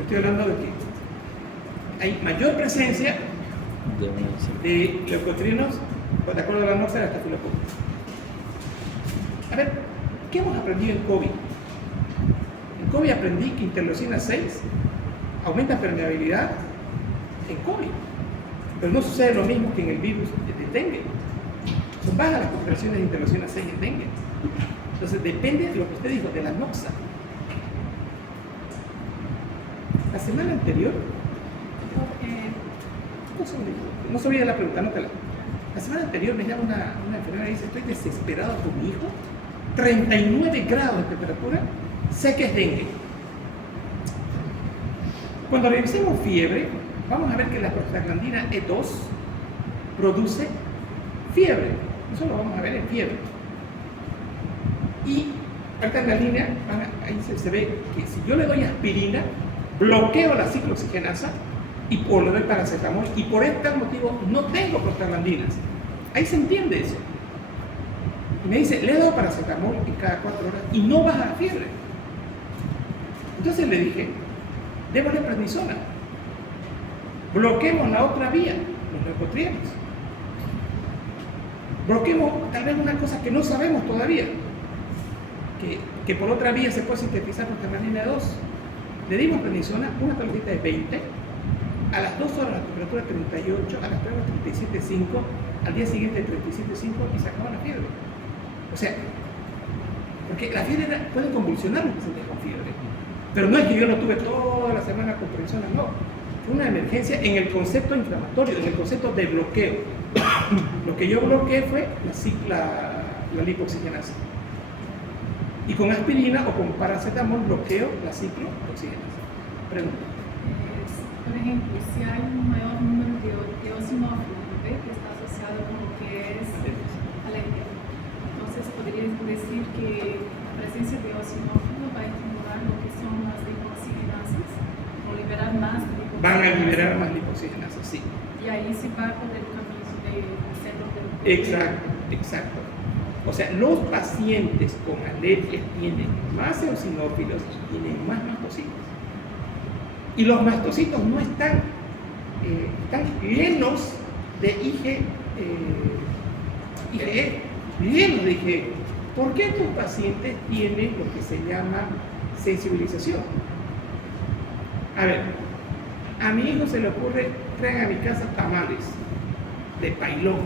estoy hablando de que hay mayor presencia De una enzima. de leucotrienos de acuerdo a la noxa de la estafilococo. A ver, ¿qué hemos aprendido en COVID? En COVID aprendí que interleucina 6 aumenta permeabilidad en COVID, pero no sucede lo mismo que en el virus de dengue. Son bajas las concentraciones de interleucina 6 en dengue. Entonces depende de lo que usted dijo, de la noxa. La semana anterior, no se olvide la pregunta, anótala. La semana anterior me llama una enfermera y dice, estoy desesperado por mi hijo, 39 grados de temperatura, sé que es dengue. Cuando revisemos fiebre, vamos a ver que la prostaglandina E2 produce fiebre. Eso lo vamos a ver en fiebre. Y acá en la línea, ahí se ve que si yo le doy aspirina, bloqueo la ciclooxigenasa o le doy paracetamol, y por este motivo no tengo prostaglandinas. Ahí se entiende eso. Y me dice, le doy paracetamol en cada 4 horas y no baja la fiebre. Entonces le dije, démosle prednisona. Bloqueemos la otra vía, los leucotrienos. Bloqueemos tal vez una cosa que no sabemos todavía, que por otra vía se puede sintetizar prostaglandina 2. Le dimos prednisona, una tabletita de 20, a las 2 horas la temperatura 38, a las 3 horas 37,5, al día siguiente 37,5 y se acaba la fiebre. O sea, porque la fiebre puede convulsionar los pacientes con fiebre, pero no es que yo lo tuve toda la semana con prednisona, no. Fue una emergencia en el concepto inflamatorio, en el concepto de bloqueo. Lo que yo bloqueé fue la lipoxigenasa. Y con aspirina o con paracetamol bloqueo la ciclooxigenasa. Pregunta. por ejemplo, si hay un mayor número de eosinófilos, ¿no ve? Que está asociado con lo que es alergia. Entonces, podrías decir que la presencia de eosinófilos va a estimular lo que son las lipoxigenasas, o liberar más lipoxigenasas. Van a liberar más lipoxigenasas, sí. Y ahí se va por el camino de centro del cuerpo. Exacto, exacto. O sea, los pacientes con alergias tienen más eosinófilos y tienen más mastocitos. Y los mastocitos no están, están llenos de IgE, llenos de IgE. ¿Por qué estos pacientes tienen lo que se llama sensibilización? A ver, a mi hijo se le ocurre, traen a mi casa tamales de pailón.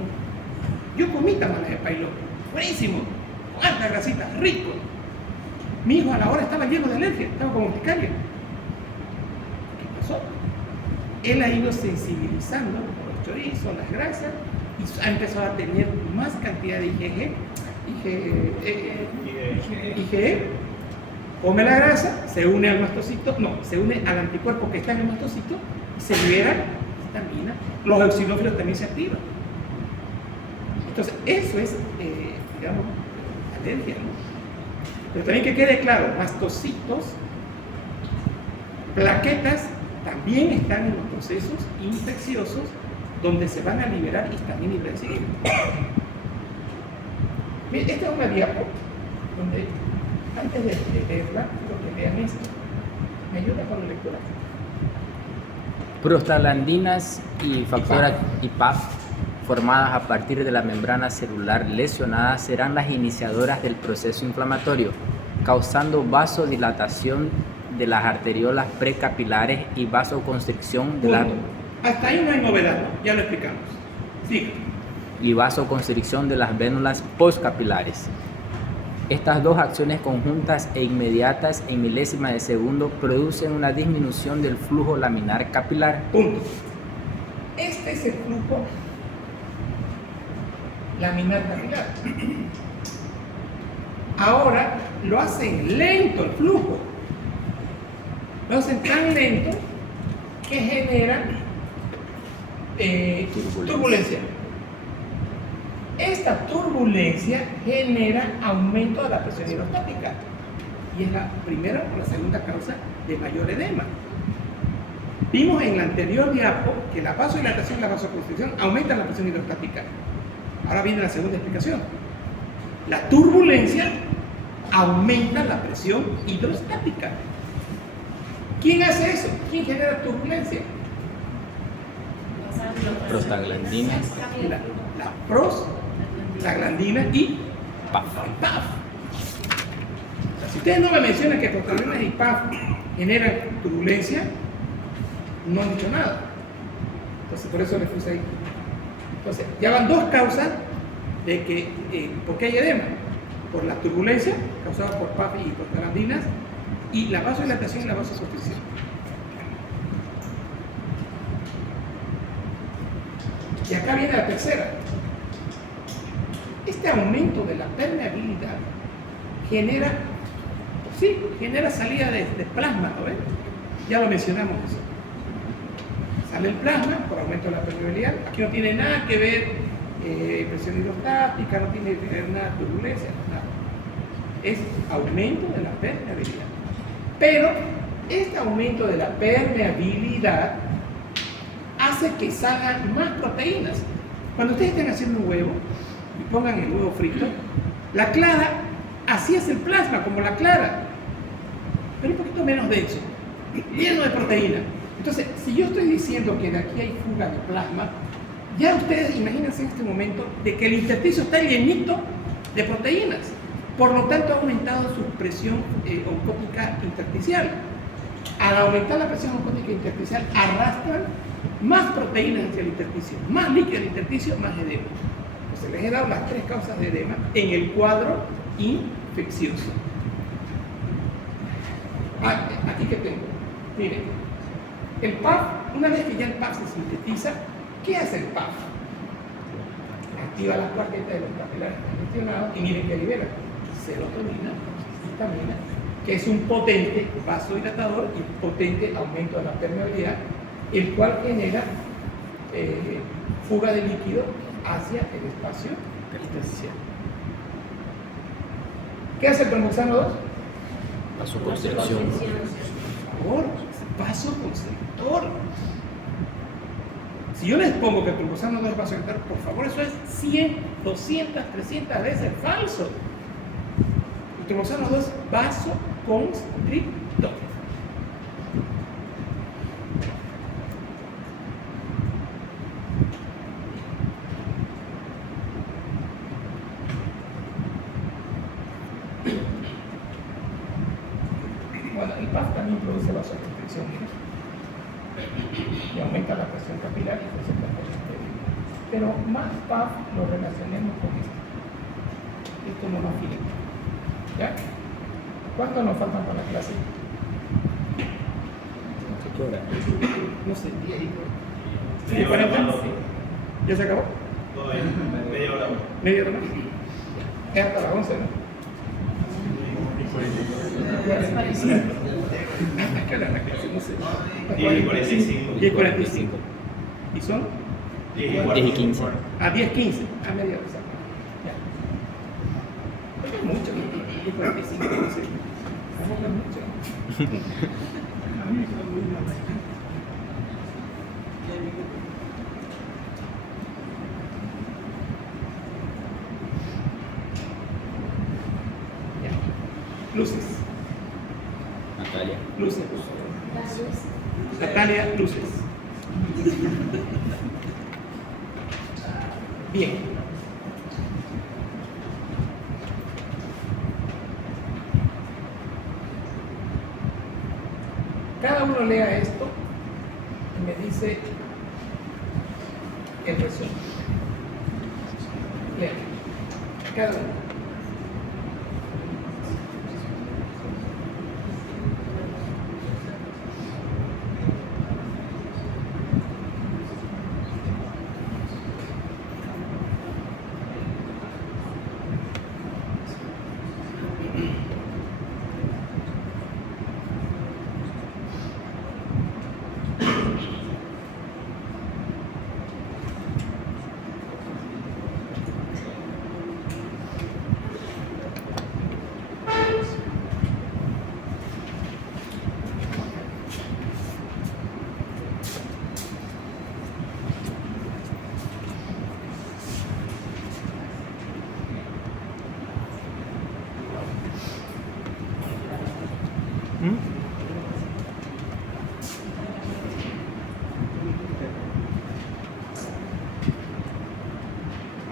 Yo comí tamales de pailón, buenísimo, con alta grasita, rico. Mi hijo a la hora estaba lleno de alergia, estaba como urticaria. ¿Qué pasó? Él ha ido sensibilizando los chorizos, las grasas, y ha empezado a tener más cantidad de IgE. Come la grasa, se une al mastocito, no, se une al anticuerpo que está en el mastocito y se libera histamina. Los eosinófilos también se activan. Entonces, eso es, digamos, alergia, ¿no? Pero también que quede claro, mastocitos, plaquetas, también están en los procesos infecciosos donde se van a liberar histamina y penicilina. Miren, esta es una diapo donde, antes de leerla, quiero que vean esto. ¿Me ayuda con la lectura? Prostaglandinas y factor IPAF formadas a partir de la membrana celular lesionada serán las iniciadoras del proceso inflamatorio, causando vasodilatación de las arteriolas precapilares y vasoconstricción de las... Hasta ahí no hay novedad, ¿no? Ya lo explicamos. Sigue. Y vasoconstricción de las vénulas postcapilares. Estas dos acciones conjuntas e inmediatas en milésimas de segundo producen una disminución del flujo laminar capilar. Punto. Este es el flujo laminar capilar. Ahora lo hacen lento el flujo. Lo hacen tan lento que genera turbulencia. Esta turbulencia genera aumento de la presión hidrostática y es la primera o la segunda causa de mayor edema. Vimos en la anterior diapo que la vasodilatación y la vasoconstricción aumentan la presión hidrostática. Ahora viene la segunda explicación. La turbulencia aumenta la presión hidrostática. ¿Quién hace eso? ¿Quién genera turbulencia? Prostaglandinas. La prostaglandina y PAF. PAF. O sea, si ustedes no me mencionan que prostaglandinas y PAF generan turbulencia, no han dicho nada. Entonces, por eso les puse ahí. Entonces, ya van dos causas de que, ¿por qué hay edema? Por la turbulencia causada por PAF y prostaglandinas y la vasodilatación y la vasoconstricción. Y acá viene la tercera. Este aumento de la permeabilidad genera, sí, genera salida de plasma, ¿no ven? Ya lo mencionamos eso. Sale el plasma por aumento de la permeabilidad. Aquí no tiene nada que ver presión hidrostática, no tiene que ver nada turbulencia, nada. Es aumento de la permeabilidad. Pero este aumento de la permeabilidad hace que salgan más proteínas. Cuando ustedes estén haciendo un huevo y pongan el huevo frito, la clara, así es el plasma, como la clara, pero un poquito menos denso, lleno de proteína. Entonces, si yo estoy diciendo que de aquí hay fuga de plasma, ya ustedes imagínense en este momento de que el intersticio está llenito de proteínas. Por lo tanto, ha aumentado su presión oncótica intersticial. Al aumentar la presión oncótica intersticial, arrastran más proteínas hacia el intersticio, más líquido del intersticio, más edema. Entonces, les he dado las tres causas de edema en el cuadro infeccioso. Aquí que tengo. Miren, el PAF, una vez que ya el PAF se sintetiza, ¿qué hace el PAF? Activa las plaquetas de los capilares congestionados y miren que libera serotonina, histamina, que es un potente vasodilatador y potente aumento de la permeabilidad el cual genera fuga de líquido hacia el espacio intersticial. ¿Qué hace el tromboxano 2? Vasoconstricción. Por favor, vasoconstrictor. Si yo les pongo que el tromboxano 2 es vasoconstrictor, por favor, eso es 100, 200, 300 veces falso. El tromboxano 2 es vasoconstrictor. Bueno, el PAF también produce vasoconstricción, ¿no? Y aumenta la presión capilar y presenta presión. Pero más PAF lo relacionemos con esto. Esto no más filete. ¿Ya? ¿Cuánto nos faltan para la clase? ¿Qué hora? No sé, 10 y Media hora 40. más. ¿Ya se acabó? Todavía, media hora más. ¿Media hora más? Es hasta las 11, ¿no? ¿A qué hora la clase? No sé. 10:45. 10:45. ¿Y son? 10 y 15. A 10:15. A media hora. Ya. Eso es mucho. 10:45. No sé. Tampoco es mucho. Ya. Luces. Natalia. Luces, por favor. Natalia, luces. Bien. Cada uno lea esto y me dice el resumen. Lea. Cada uno.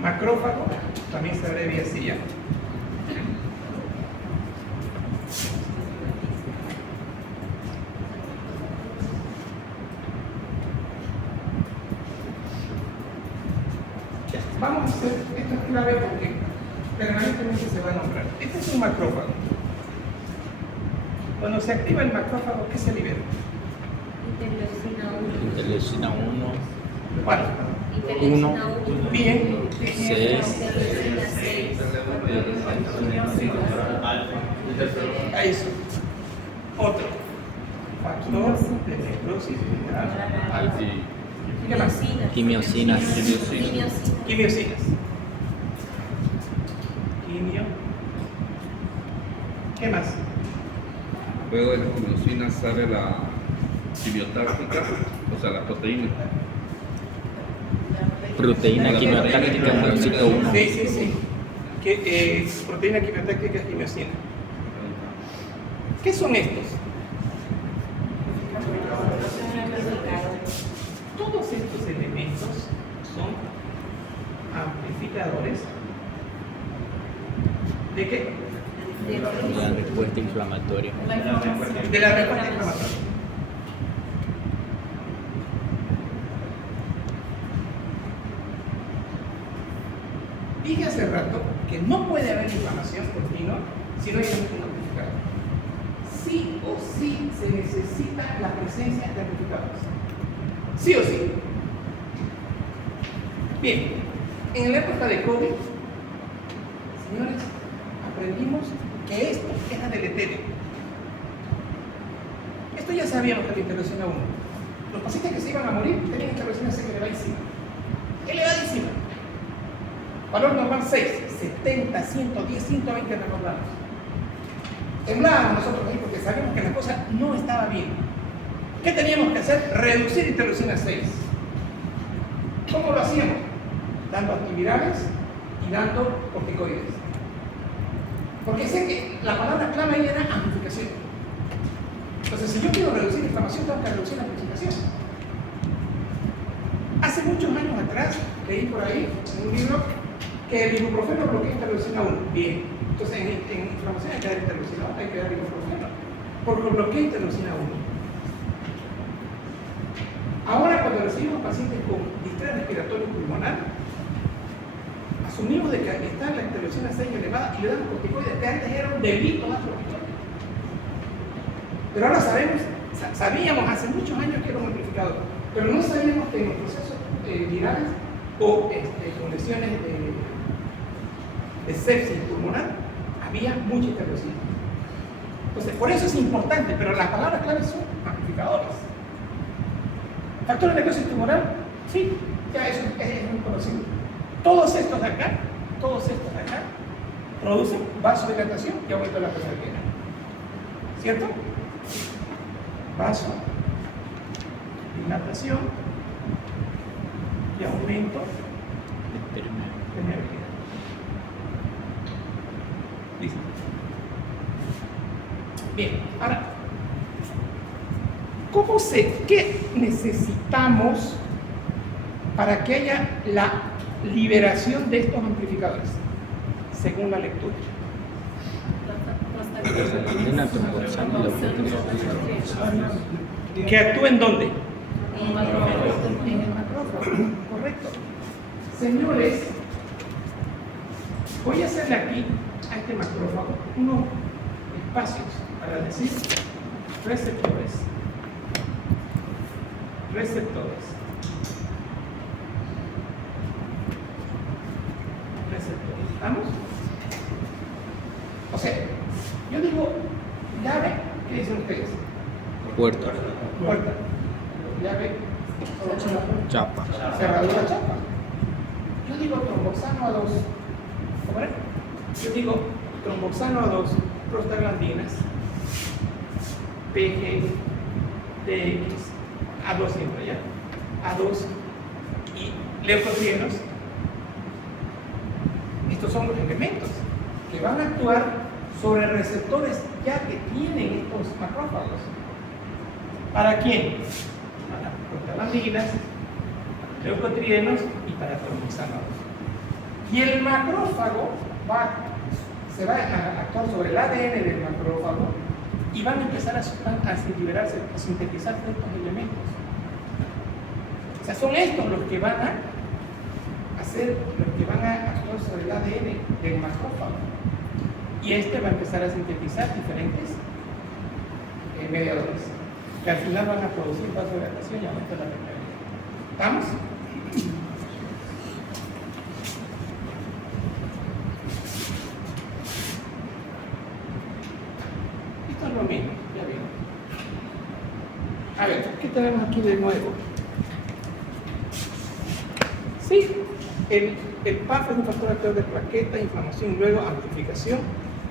Macrófago también se abrevia así ya. Ya, vamos a hacer, esto es clave porque permanentemente se va a nombrar. Este es un macrófago. Cuando se activa el macrófago, ¿qué se libera? Interleucina 1. ¿Cuál? 1. Bien. 6. Ahí eso. Otro. Factor de necrosis alfa. ¿Qué más? Quimiosinas. Quimiosinas. Quimio. ¿Qué más? Luego de la quimiosina sale la quimiotáctica, o sea, la proteína. Proteína quimiotáctica monocito 1. Sí, sí, sí. Que, proteína quimiotáctica es quimiosina. ¿Qué son estos? Todos estos elementos son amplificadores ¿de qué? La respuesta inflamatoria. De la respuesta inflamatoria. Dije hace rato que no puede haber inflamación continua si no hay un amplificador. Sí o sí se necesita la presencia de amplificadores. Sí o sí. Bien, en la época de COVID, señores, aprendimos que esto era deleterio. Esto ya sabíamos que la interleucina 1. Los pacientes que se iban a morir tenían interleucina 6 elevadísima. Elevadísima. Valor normal 6, 70, 110, 120 recordamos. Temblábamos nosotros ahí porque sabíamos que la cosa no estaba bien. ¿Qué teníamos que hacer? Reducir interleucina 6. ¿Cómo lo hacíamos? Dando antivirales y dando corticoides. Porque sé que la palabra clave ahí era amplificación. Entonces, si yo quiero reducir inflamación, tengo que reducir la amplificación. Hace muchos años atrás, leí por ahí en un libro que el ibuprofeno bloquea interleucina 1. Bien. Entonces, en inflamación hay que dar interleucina 1, hay que dar ibuprofeno. Porque bloquea interleucina 1. Ahora, cuando recibimos pacientes con distrés respiratorio pulmonar, asumimos de que está la interleucina 6 elevada y le damos corticoides, que antes era un delito dar corticoides. Pero ahora sabíamos hace muchos años que era un amplificador, pero no sabíamos que en los procesos virales o con lesiones de sepsis pulmonar había mucha interleucina. Entonces, por eso es importante, pero las palabras claves son amplificadores. ¿Factor de necrosis tumoral? Sí, ya eso es muy conocido. Todos estos de acá producen vasodilatación y aumento de la presión arterial. ¿Cierto? Vasodilatación y aumento de permeabilidad. Listo. Bien, ahora, ¿qué necesitamos para que haya la liberación de estos amplificadores? Según la lectura. ¿Que actúen dónde? En el macrófago. Correcto. Señores, voy a hacerle aquí a este macrófago unos espacios para decir receptores. ¿Estamos? O sea, yo digo llave, ¿qué dicen ustedes? Puerta. Llave, Chapa. cerradura, chapa. Yo digo tromboxano a 2. ¿Cómo era? Yo digo tromboxano a 2, prostaglandinas, PG, TX, A2 siempre ya, A2 y leucotrienos. Estos son los elementos que van a actuar sobre receptores ya que tienen estos macrófagos. ¿Para quién? Para prostaglandinas, leucotrienos y para tromboxano. Y el macrófago se va a actuar sobre el ADN del macrófago y van a empezar a liberarse, a sintetizar estos elementos. O sea, son estos los que van a actuar sobre el ADN del macrófago. Y este va a empezar a sintetizar diferentes mediadores, que al final van a producir vasodilatación y aumento de la permeabilidad. ¿Estamos? Esto es lo mismo, ya vieron. A ver, ¿qué tenemos aquí de nuevo? Sí, el PAF es un factor actor de plaqueta, inflamación, luego amplificación.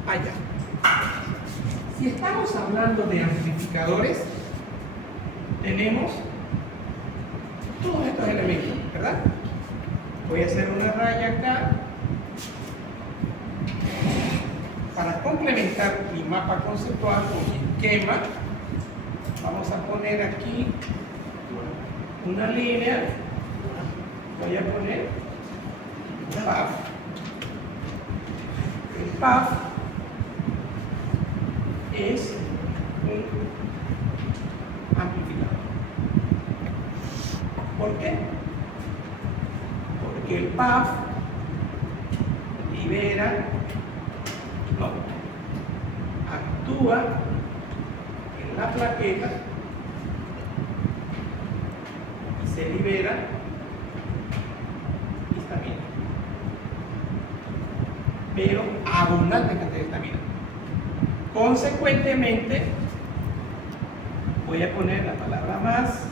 Allá. Si estamos hablando de amplificadores, tenemos todos estos elementos, ¿verdad? Voy a hacer una raya acá para complementar mi mapa conceptual con mi esquema. Vamos a poner aquí una línea. Voy a poner PAF. El PAF es un amplificador. ¿Por qué? Porque el PAF actúa en la plaqueta y se libera histamina, pero abundante cantidad de histamina. Consecuentemente, voy a poner la palabra más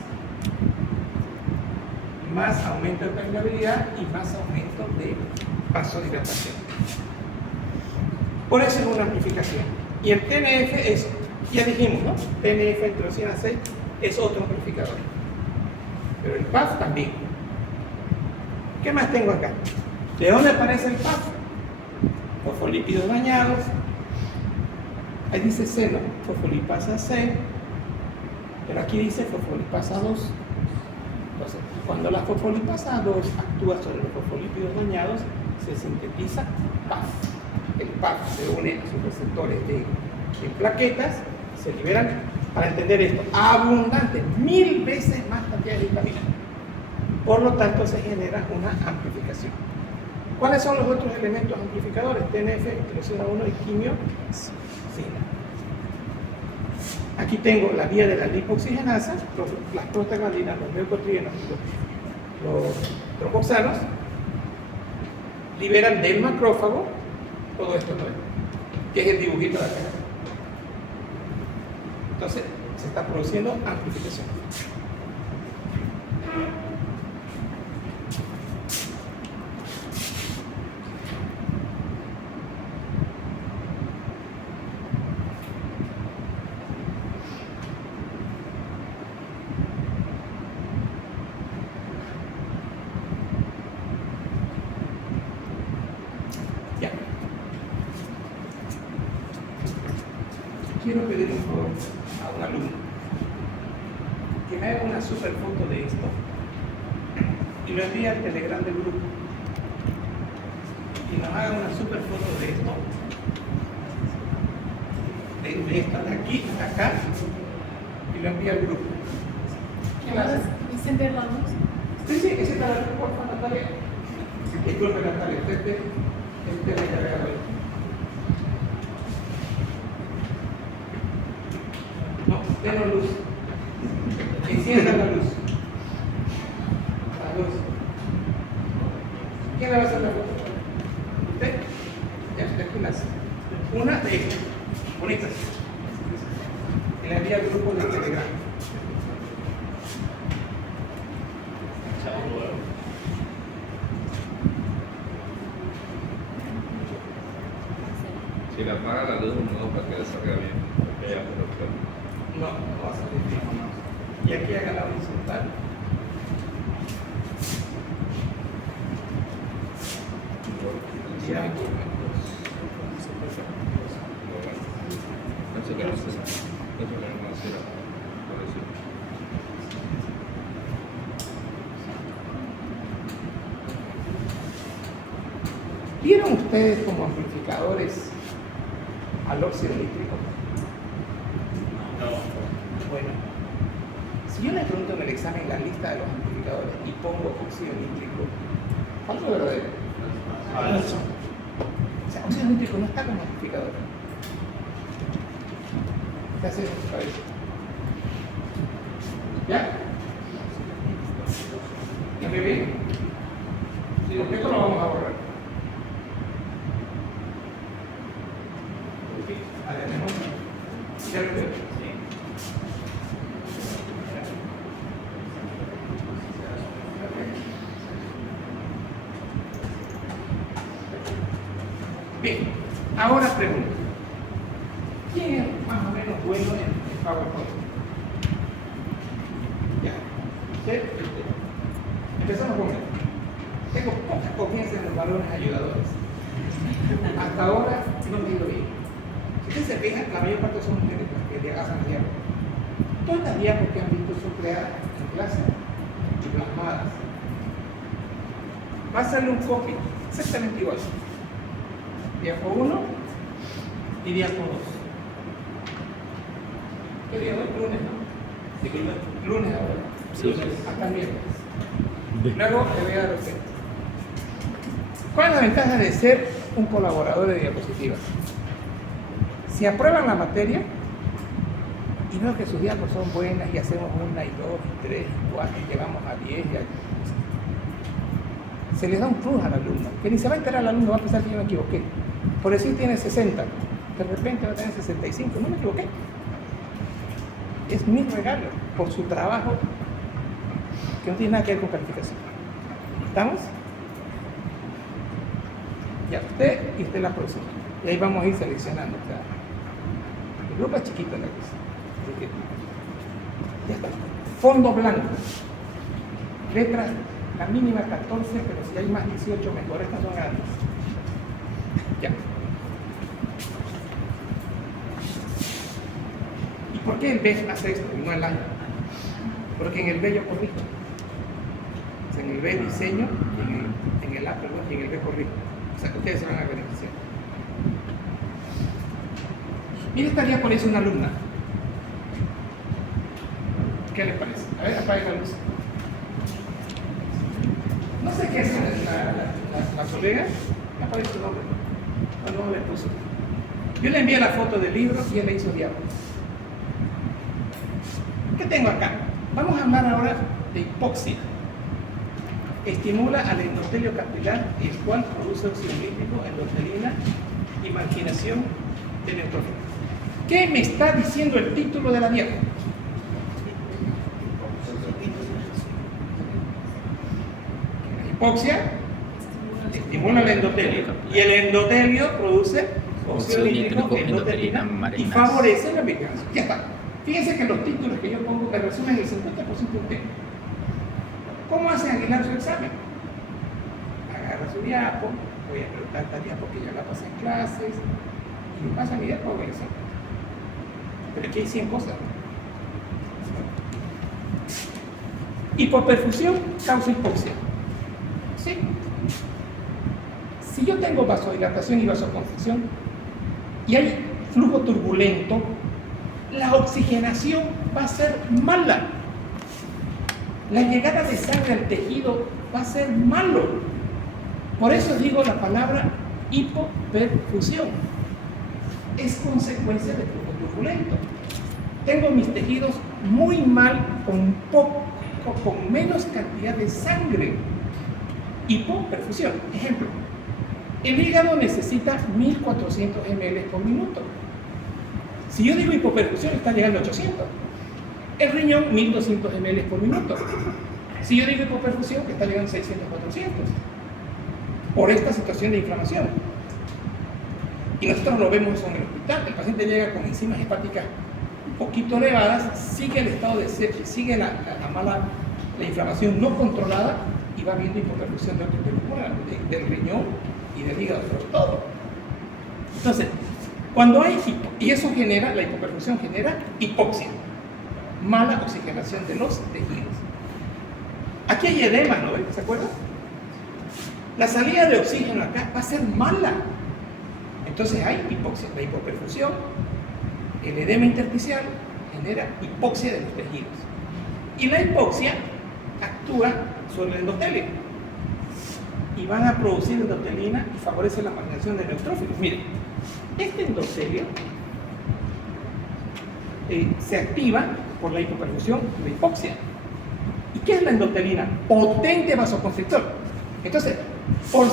más aumento de permeabilidad y más aumento de vasodilatación. Por eso es una amplificación. Y el TNF es, ya dijimos, ¿no? TNF, tirosina 6, es otro amplificador. Pero el PAF también. ¿Qué más tengo acá? ¿De dónde aparece el PAF? Fosfolípidos dañados. Ahí dice C, ¿no? Fosfolipasa C. Pero aquí dice fosfolipasa 2. Entonces, cuando la fosfolipasa 2 actúa sobre los fosfolípidos dañados, se sintetiza PAF. El PAF se une a sus receptores de plaquetas, se liberan, para entender esto, abundante, 1000 veces más cantidad de vitamina. Por lo tanto, se genera una amplificación. ¿Cuáles son los otros elementos amplificadores? TNF, tirosina 1 y quimiosina. Aquí tengo la vía de la lipoxigenasa, las prostaglandinas, los leucotrienos y los tropoxanos, liberan del macrófago todo esto, ¿no? Que es el dibujito de acá. Entonces, se está produciendo amplificación. Ya. Quiero pedir un favor a un alumno que me haga una super foto de esto y lo envíe al Telegram del grupo y nos haga una super foto de esto, de esta de aquí hasta acá, y lo envía al grupo. ¿Quién lo hace? Encender la luz. Sí, ese está la luz, por favor, Natalia. Disculpe, Natalia, este me carga hoy. No, denos luz. Enciendan la luz. La luz. ¿Quién le va a hacer la foto? ¿Usted? Ya, usted quién la hace. Una de estas, bonitas. Y la envía al grupo de Telegram. Si le apaga la luz de nuevo para que le salga bien, porque ya No, no va a salir bien. Y aquí haga la horizontal. Y aquí. Eso le vamos a hacer. Eso le vamos a hacer. Por eso. ¿Vieron ustedes como amplificadores al óxido nítrico? No. Bueno, si yo les pregunto en el examen la lista de los amplificadores y pongo óxido nítrico, ¿falso o verdadero? Falso. O sea, óxido nítrico no está como amplificador. ¿Qué hace en su cabeza? ¿Ya? ¿Ya me ven? Porque esto lo vamos a borrar. ¿Ya lo veo? Bien, ahora pregunto. ¿Quién es más o menos bueno en PowerPoint? Ya. ¿Sí? Empezamos con él. Tengo poca confianza en los balones ayudadores. Hasta ahora no me he ido bien. Si ustedes se fijan, la mayor parte son mujeres las que hacen las diapos. Todas las diapos que han visto son creadas en clase y plasmadas. Va a hacerle un copy exactamente igual. Diapo 1 y diapo 2. ¿Qué día hoy? Lunes, ¿no? Sí, lunes ahora. Sí. Hasta el miércoles. Luego le voy a dar usted. ¿Cuál es la ventaja de ser un colaborador de diapositivas? Si aprueban la materia y veo que sus diapos son buenas y hacemos 1 y 2 y 3 y 4 y llegamos a 10 se les da un plus al alumno, que ni se va a enterar el alumno, va a pensar que yo me equivoqué. Por decir tiene 60, de repente va a tener 65, no me equivoqué. Es mi regalo por su trabajo que no tiene nada que ver con calificación. ¿Estamos? Ya, usted y usted la profesora. Y ahí vamos a ir seleccionando. O sea, el grupo es chiquito la cosa. Así que, ya está. Fondo blanco. Letras, la mínima 14, pero si hay más 18 mejor. Estas son grandes. Ya. ¿Y por qué el B hace esto y no el A? Porque en el B yo corrijo. O sea, en el B diseño y en el A, perdón, y en el B corrijo. O sea, que ustedes se van a beneficiar. Mira, esta diápositiva es una alumna. ¿Qué les parece? A ver, apague la luz. No sé qué es la colega. Me aparece su nombre. No le puso. Yo le envié la foto del libro y él le hizo diálogo. ¿Qué tengo acá? Vamos a hablar ahora de hipoxia. Estimula al endotelio capilar, el cual produce óxido nítrico, endotelina y marginación del neutrófilo. ¿Qué me está diciendo el título de la diápositiva? La hipoxia estimula el endotelio y el endotelio produce óxido nítrico, endotelina y favorece la migración. Ya está. Fíjense que los títulos que yo pongo me resumen el 50% del tema. ¿Cómo hace Aguilar su examen? Agarra su diapo, voy a preguntar esta diapo que ya la pasé en clases, y me pasa mi diapo, voy a hacer. Pero aquí hay 100 cosas. Hipoperfusión causa hipoxia. ¿Sí? Si yo tengo vasodilatación y vasoconstricción y hay flujo turbulento, la oxigenación va a ser mala. La llegada de sangre al tejido va a ser malo. Por eso digo la palabra hipoperfusión. Es consecuencia de flujo turbulento. Tengo mis tejidos muy mal, con menos cantidad de sangre. Hipoperfusión. Ejemplo, el hígado necesita 1400 ml por minuto. Si yo digo hipoperfusión, está llegando a 800. El riñón, 1200 ml por minuto. Si yo digo hipoperfusión, está llegando a 600, 400. Por esta situación de inflamación. Y nosotros lo vemos en el hospital. El paciente llega con enzimas hepáticas un poquito elevadas, sigue el estado de sepsis, sigue la inflamación no controlada y va viendo hipoperfusión del riñón y del hígado sobre todo. Entonces, cuando hay y eso genera, la hipoperfusión genera hipoxia, mala oxigenación de los tejidos. Aquí hay edema, ¿no? ¿Se acuerdan? La salida de oxígeno acá va a ser mala. Entonces hay hipoxia, la hipoperfusión, el edema intersticial genera hipoxia de los tejidos. Y la hipoxia actúa sobre el endotelio y van a producir endotelina y favorece la marginación de neutrófilos. Miren, este endotelio se activa por la hipoperfusión, la hipoxia. ¿Y qué es la endotelina? Potente vasoconstrictor. Entonces, por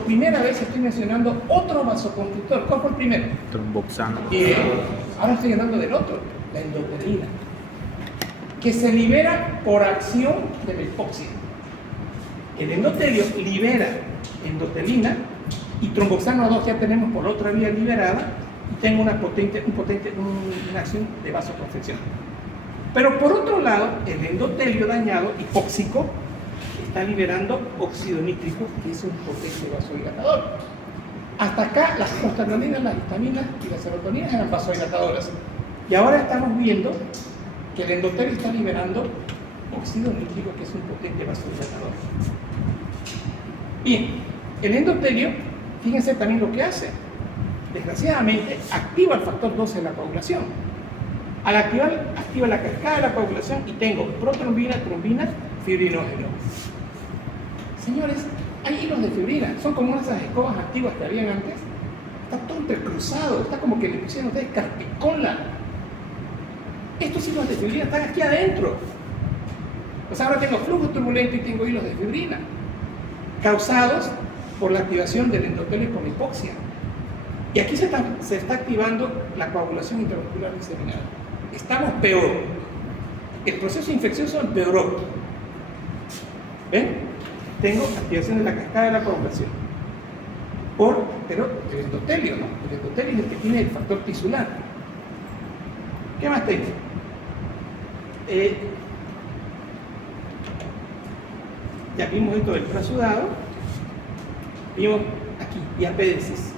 primera vez estoy mencionando otro vasoconstrictor. ¿Cuál fue el primero? Tromboxano. Ahora estoy hablando del otro, la endotelina, que se libera por acción de la hipoxia. El endotelio libera endotelina y tromboxano 2 ya tenemos por otra vía liberada y tengo una acción de vasoconstricción. Pero por otro lado, el endotelio dañado, hipóxico, está liberando óxido nítrico, que es un potente vasodilatador. Hasta acá las prostaglandinas, las histaminas y las serotoninas eran vasodilatadoras. Y ahora estamos viendo que el endotelio está liberando óxido nítrico, que es un potente vasodilatador. Bien, el endotelio, fíjense también lo que hace. Desgraciadamente, activa el factor 12 de la coagulación. Al activar, activa la cascada de la coagulación y tengo protrombina, trombina, fibrinógeno. Señores, hay hilos de fibrina, son como esas escobas antiguas que habían antes. Está todo entrecruzado, está como que le pusieron ustedes carpicola. Estos hilos de fibrina están aquí adentro. Pues ahora tengo flujo turbulento y tengo hilos de fibrina, causados por la activación del endotelio por la hipoxia. Y aquí se está activando la coagulación intravascular diseminada. Estamos peor. El proceso infeccioso empeoró. ¿Ven? Tengo activación de la cascada de la coagulación. Pero el endotelio, ¿no? El endotelio es el que tiene el factor tisular. ¿Qué más tengo? Ya vimos esto del trasudado. Vimos aquí, diapédesis.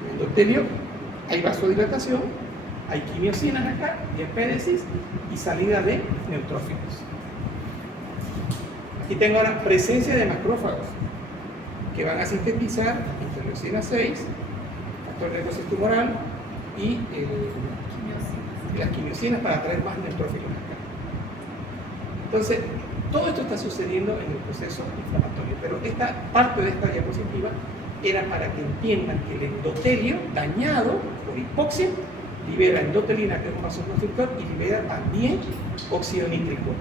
En el endotelio hay vasodilatación, hay quimiosinas acá, diapédesis y salida de neutrófilos. Aquí tengo ahora presencia de macrófagos que van a sintetizar interleucina 6, factor de necrosis tumoral y las quimiosinas para atraer más neutrófilos acá. Entonces, todo esto está sucediendo en el proceso inflamatorio, pero esta parte de esta diapositiva era para que entiendan que el endotelio dañado por hipoxia libera endotelina, que es un vasoconstrictor, y libera también óxido nítrico.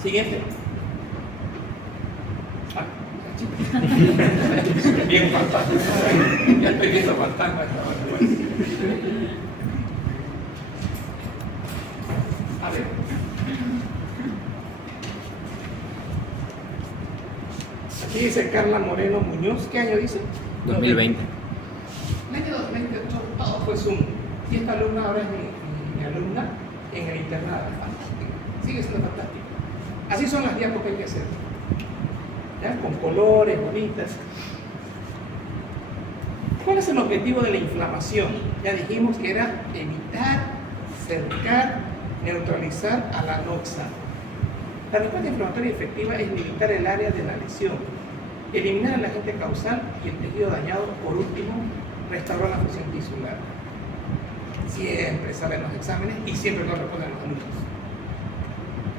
Siguiente. Bien fantasma. Ya estoy viendo fantasmas. A ver. Aquí dice Carla Moreno Muñoz. ¿Qué año dice? 2020. El año 2020 todo fue Zoom. Y esta alumna ahora es mi alumna en el internado. Fantástico. Sigue siendo fantástico. Así son las diapos que hay que hacer. ¿Ya? Con colores, bonitas. ¿Cuál es el objetivo de la inflamación? Ya dijimos que era evitar, cercar, neutralizar a la noxa. La respuesta inflamatoria efectiva es limitar el área de la lesión, eliminar el agente causal y el tejido dañado. Por último, restaurar la función tisular. Siempre salen los exámenes y siempre lo responden los alumnos.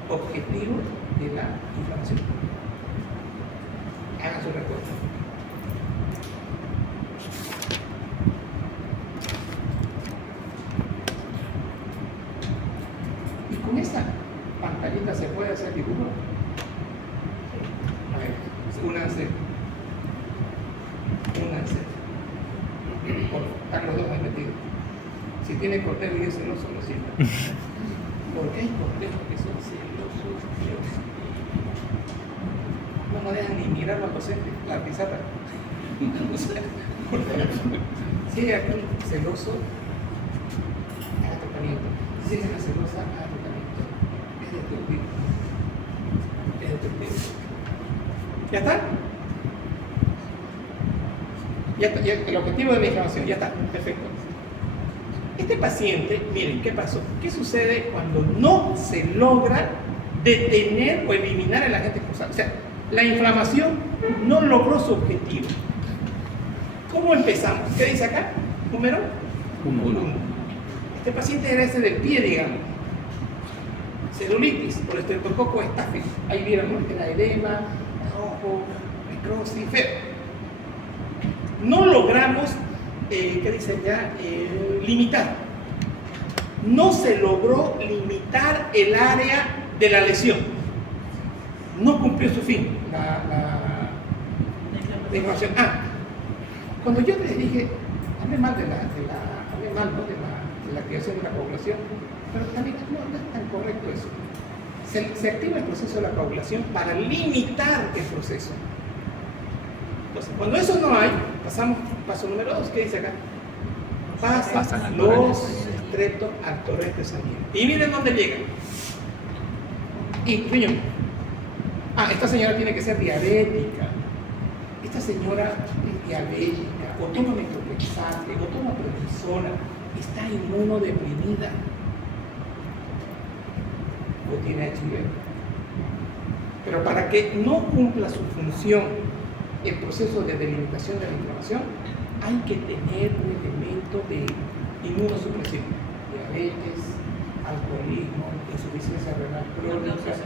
Objetivo de la inflamación. Hagan su respuesta. Y con esta pantallita se puede hacer dibujo. A ver, únanse. Están los dos ahí metidos. Si tiene cortejo y es celoso, lo siento. Porque hay cortejos que son celosos, Dios. No dejan ni mirar al docente, la pizarra. O sea, si hay aquí celoso, haga tratamiento. Si es una celosa, haga tratamiento. Es destructivo. Es destructivo. ¿Ya está? Ya está, ya, el objetivo de la inflamación, ya está, perfecto. Este paciente, miren, ¿qué pasó? ¿Qué sucede cuando no se logra detener o eliminar el agente causal? O sea, la inflamación no logró su objetivo. ¿Cómo empezamos? ¿Qué dice acá? Número 1. Este paciente era ese del pie, digamos. Celulitis por estreptococo staphylococcus. Ahí vieron, ¿no? Que era edema, rojo, necrosis, feo. No logramos, ¿qué dice ya? Limitar. No se logró limitar el área de la lesión. No cumplió su fin, la inflamación. Cuando yo les dije, hablé mal de la activación de la coagulación, pero también no es tan correcto eso. Se activa el proceso de la coagulación para limitar el proceso. Entonces, cuando eso no hay, pasamos paso número 2. ¿Qué dice acá? Pasan los estreptos al torrente sanguíneo. Y miren dónde llegan. Y, riñón. Esta señora tiene que ser diabética. Esta señora es diabética, o toma metotrexate, o toma prednisona, está inmunodeprimida, o tiene HIV. Pero para que no cumpla su función el proceso de delimitación de la inflamación, hay que tener un elemento de inmunosupresión, diabetes, alcoholismo, insuficiencia renal crónica.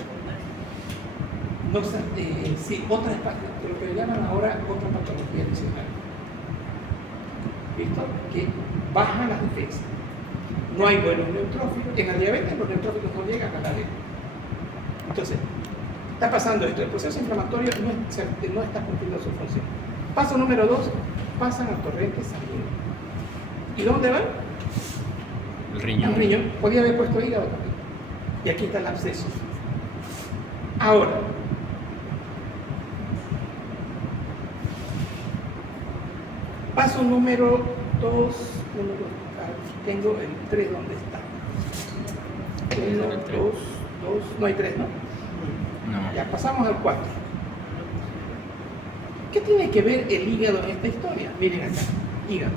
No, sí, otras, lo que llaman ahora otra patología adicional. ¿Listo? Que bajan las defensas. No hay buenos neutrófilos. En la diabetes los neutrófilos no llegan a la diabetes. Entonces, está pasando esto. El proceso inflamatorio no está cumpliendo su función. Paso número 2, pasan al torrente sanguíneo. ¿Y dónde van? El riñón. Al riñón. Podía haber puesto hígado también. Y aquí está el absceso. Ahora, paso número 2, aquí tengo el 3, ¿dónde está? 1, 2, 2, no hay 3, ¿no? No. Ya pasamos al 4. ¿Qué tiene que ver el hígado en esta historia? Miren acá, hígado.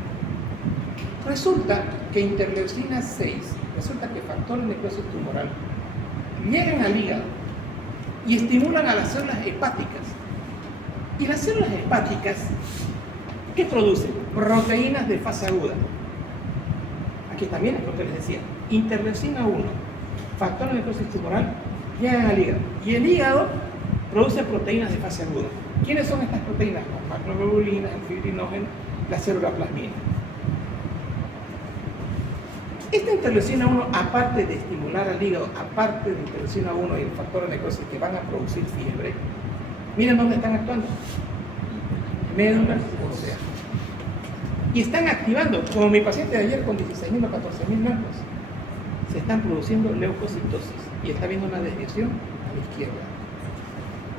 Resulta que interleucina 6, resulta que factores de necrosis tumoral llegan al hígado y estimulan a las células hepáticas. Y las células hepáticas, ¿qué producen? Proteínas de fase aguda. Aquí también es lo que les decía. Interleucina 1, factores de necrosis tumoral, llegan al hígado. Y el hígado produce proteínas de fase aguda. ¿Quiénes son estas proteínas? Las macroglobulinas, el fibrinógeno, la célula plasmina. Esta interleucina 1, aparte de estimular al hígado, aparte de interleucina 1 y el factor de necrosis que van a producir fiebre, miren dónde están actuando. Médula ósea. Y están activando, como mi paciente de ayer con 16.000 o 14.000 nervios, se están produciendo leucocitosis y está habiendo una desviación a la izquierda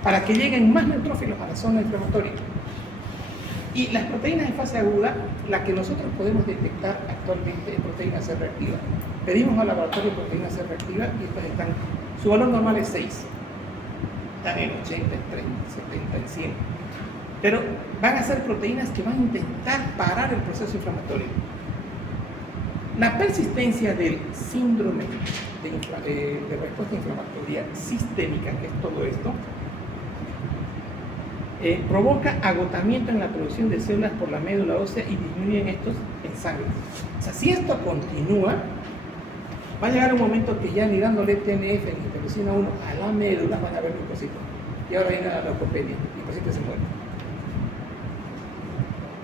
para que lleguen más neutrófilos a la zona inflamatoria. Y las proteínas de fase aguda, la que nosotros podemos detectar actualmente es proteína C reactiva. Pedimos al laboratorio proteína C reactiva y estas están, su valor normal es 6. Están en 80, en 30, 70, en 100. Pero van a ser proteínas que van a intentar parar el proceso inflamatorio. La persistencia del síndrome de respuesta inflamatoria sistémica, que es todo esto, provoca agotamiento en la producción de células por la médula ósea y disminuyen estos en sangre. O sea, si esto continúa, va a llegar un momento que ya ni dándole TNF ni interleucina 1 a la médula van a haber leucocitos. Y ahora viene la leucopenia y el paciente se muere.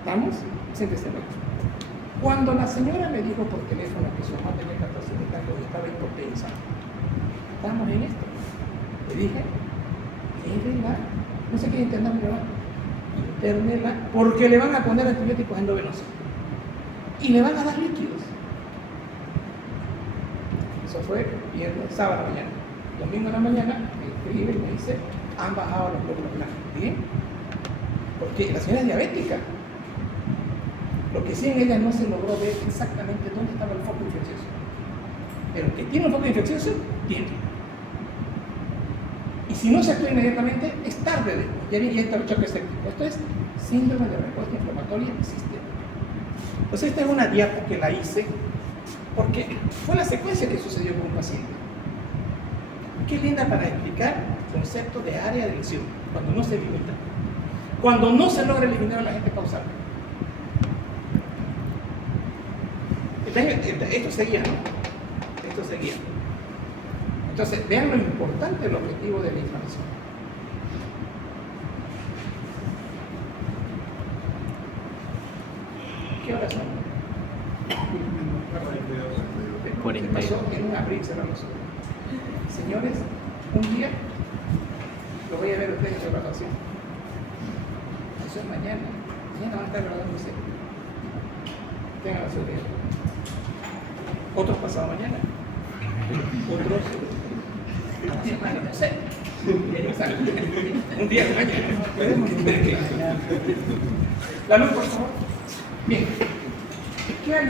¿Estamos? El paciente se muere. Cuando la señora me dijo por teléfono que su mamá tenía 14 años y estaba hipotensa, estamos en esto. Le dije, llévela. No se quiere internar, pero internela, porque le van a poner antibióticos endovenosos y le van a dar líquidos. Eso fue viernes, sábado a la mañana. Domingo a la mañana me escribe y me dice, han bajado los glóbulos blancos. ¿Bien? Porque la señora es diabética. Lo que sí en ella no se logró ver exactamente dónde estaba el foco infeccioso. Pero que tiene un foco infeccioso, tiene. Y si no se actúa inmediatamente, es tarde después. Ya está el choque séptico. Esto es síndrome de respuesta inflamatoria sistémica. Pues esta es una diapo que la hice porque fue la secuencia que sucedió con un paciente. Qué linda para explicar el concepto de área de lesión, cuando no se limita. Cuando no se logra eliminar a la gente causal. Esto seguía, ¿no? Esto seguía. Entonces, vean lo importante del objetivo de la inflamación. ¿Qué horas son? 42. Pasó en un abrir y cerrar los ojos. Señores, un día lo voy a ver ustedes en su graduación. Eso es mañana. Mañana van a estar graduándose. Tengan la seguridad. Otros pasado mañana. Otros semana, no sé. Un día de mañana. La luz, por favor. Bien.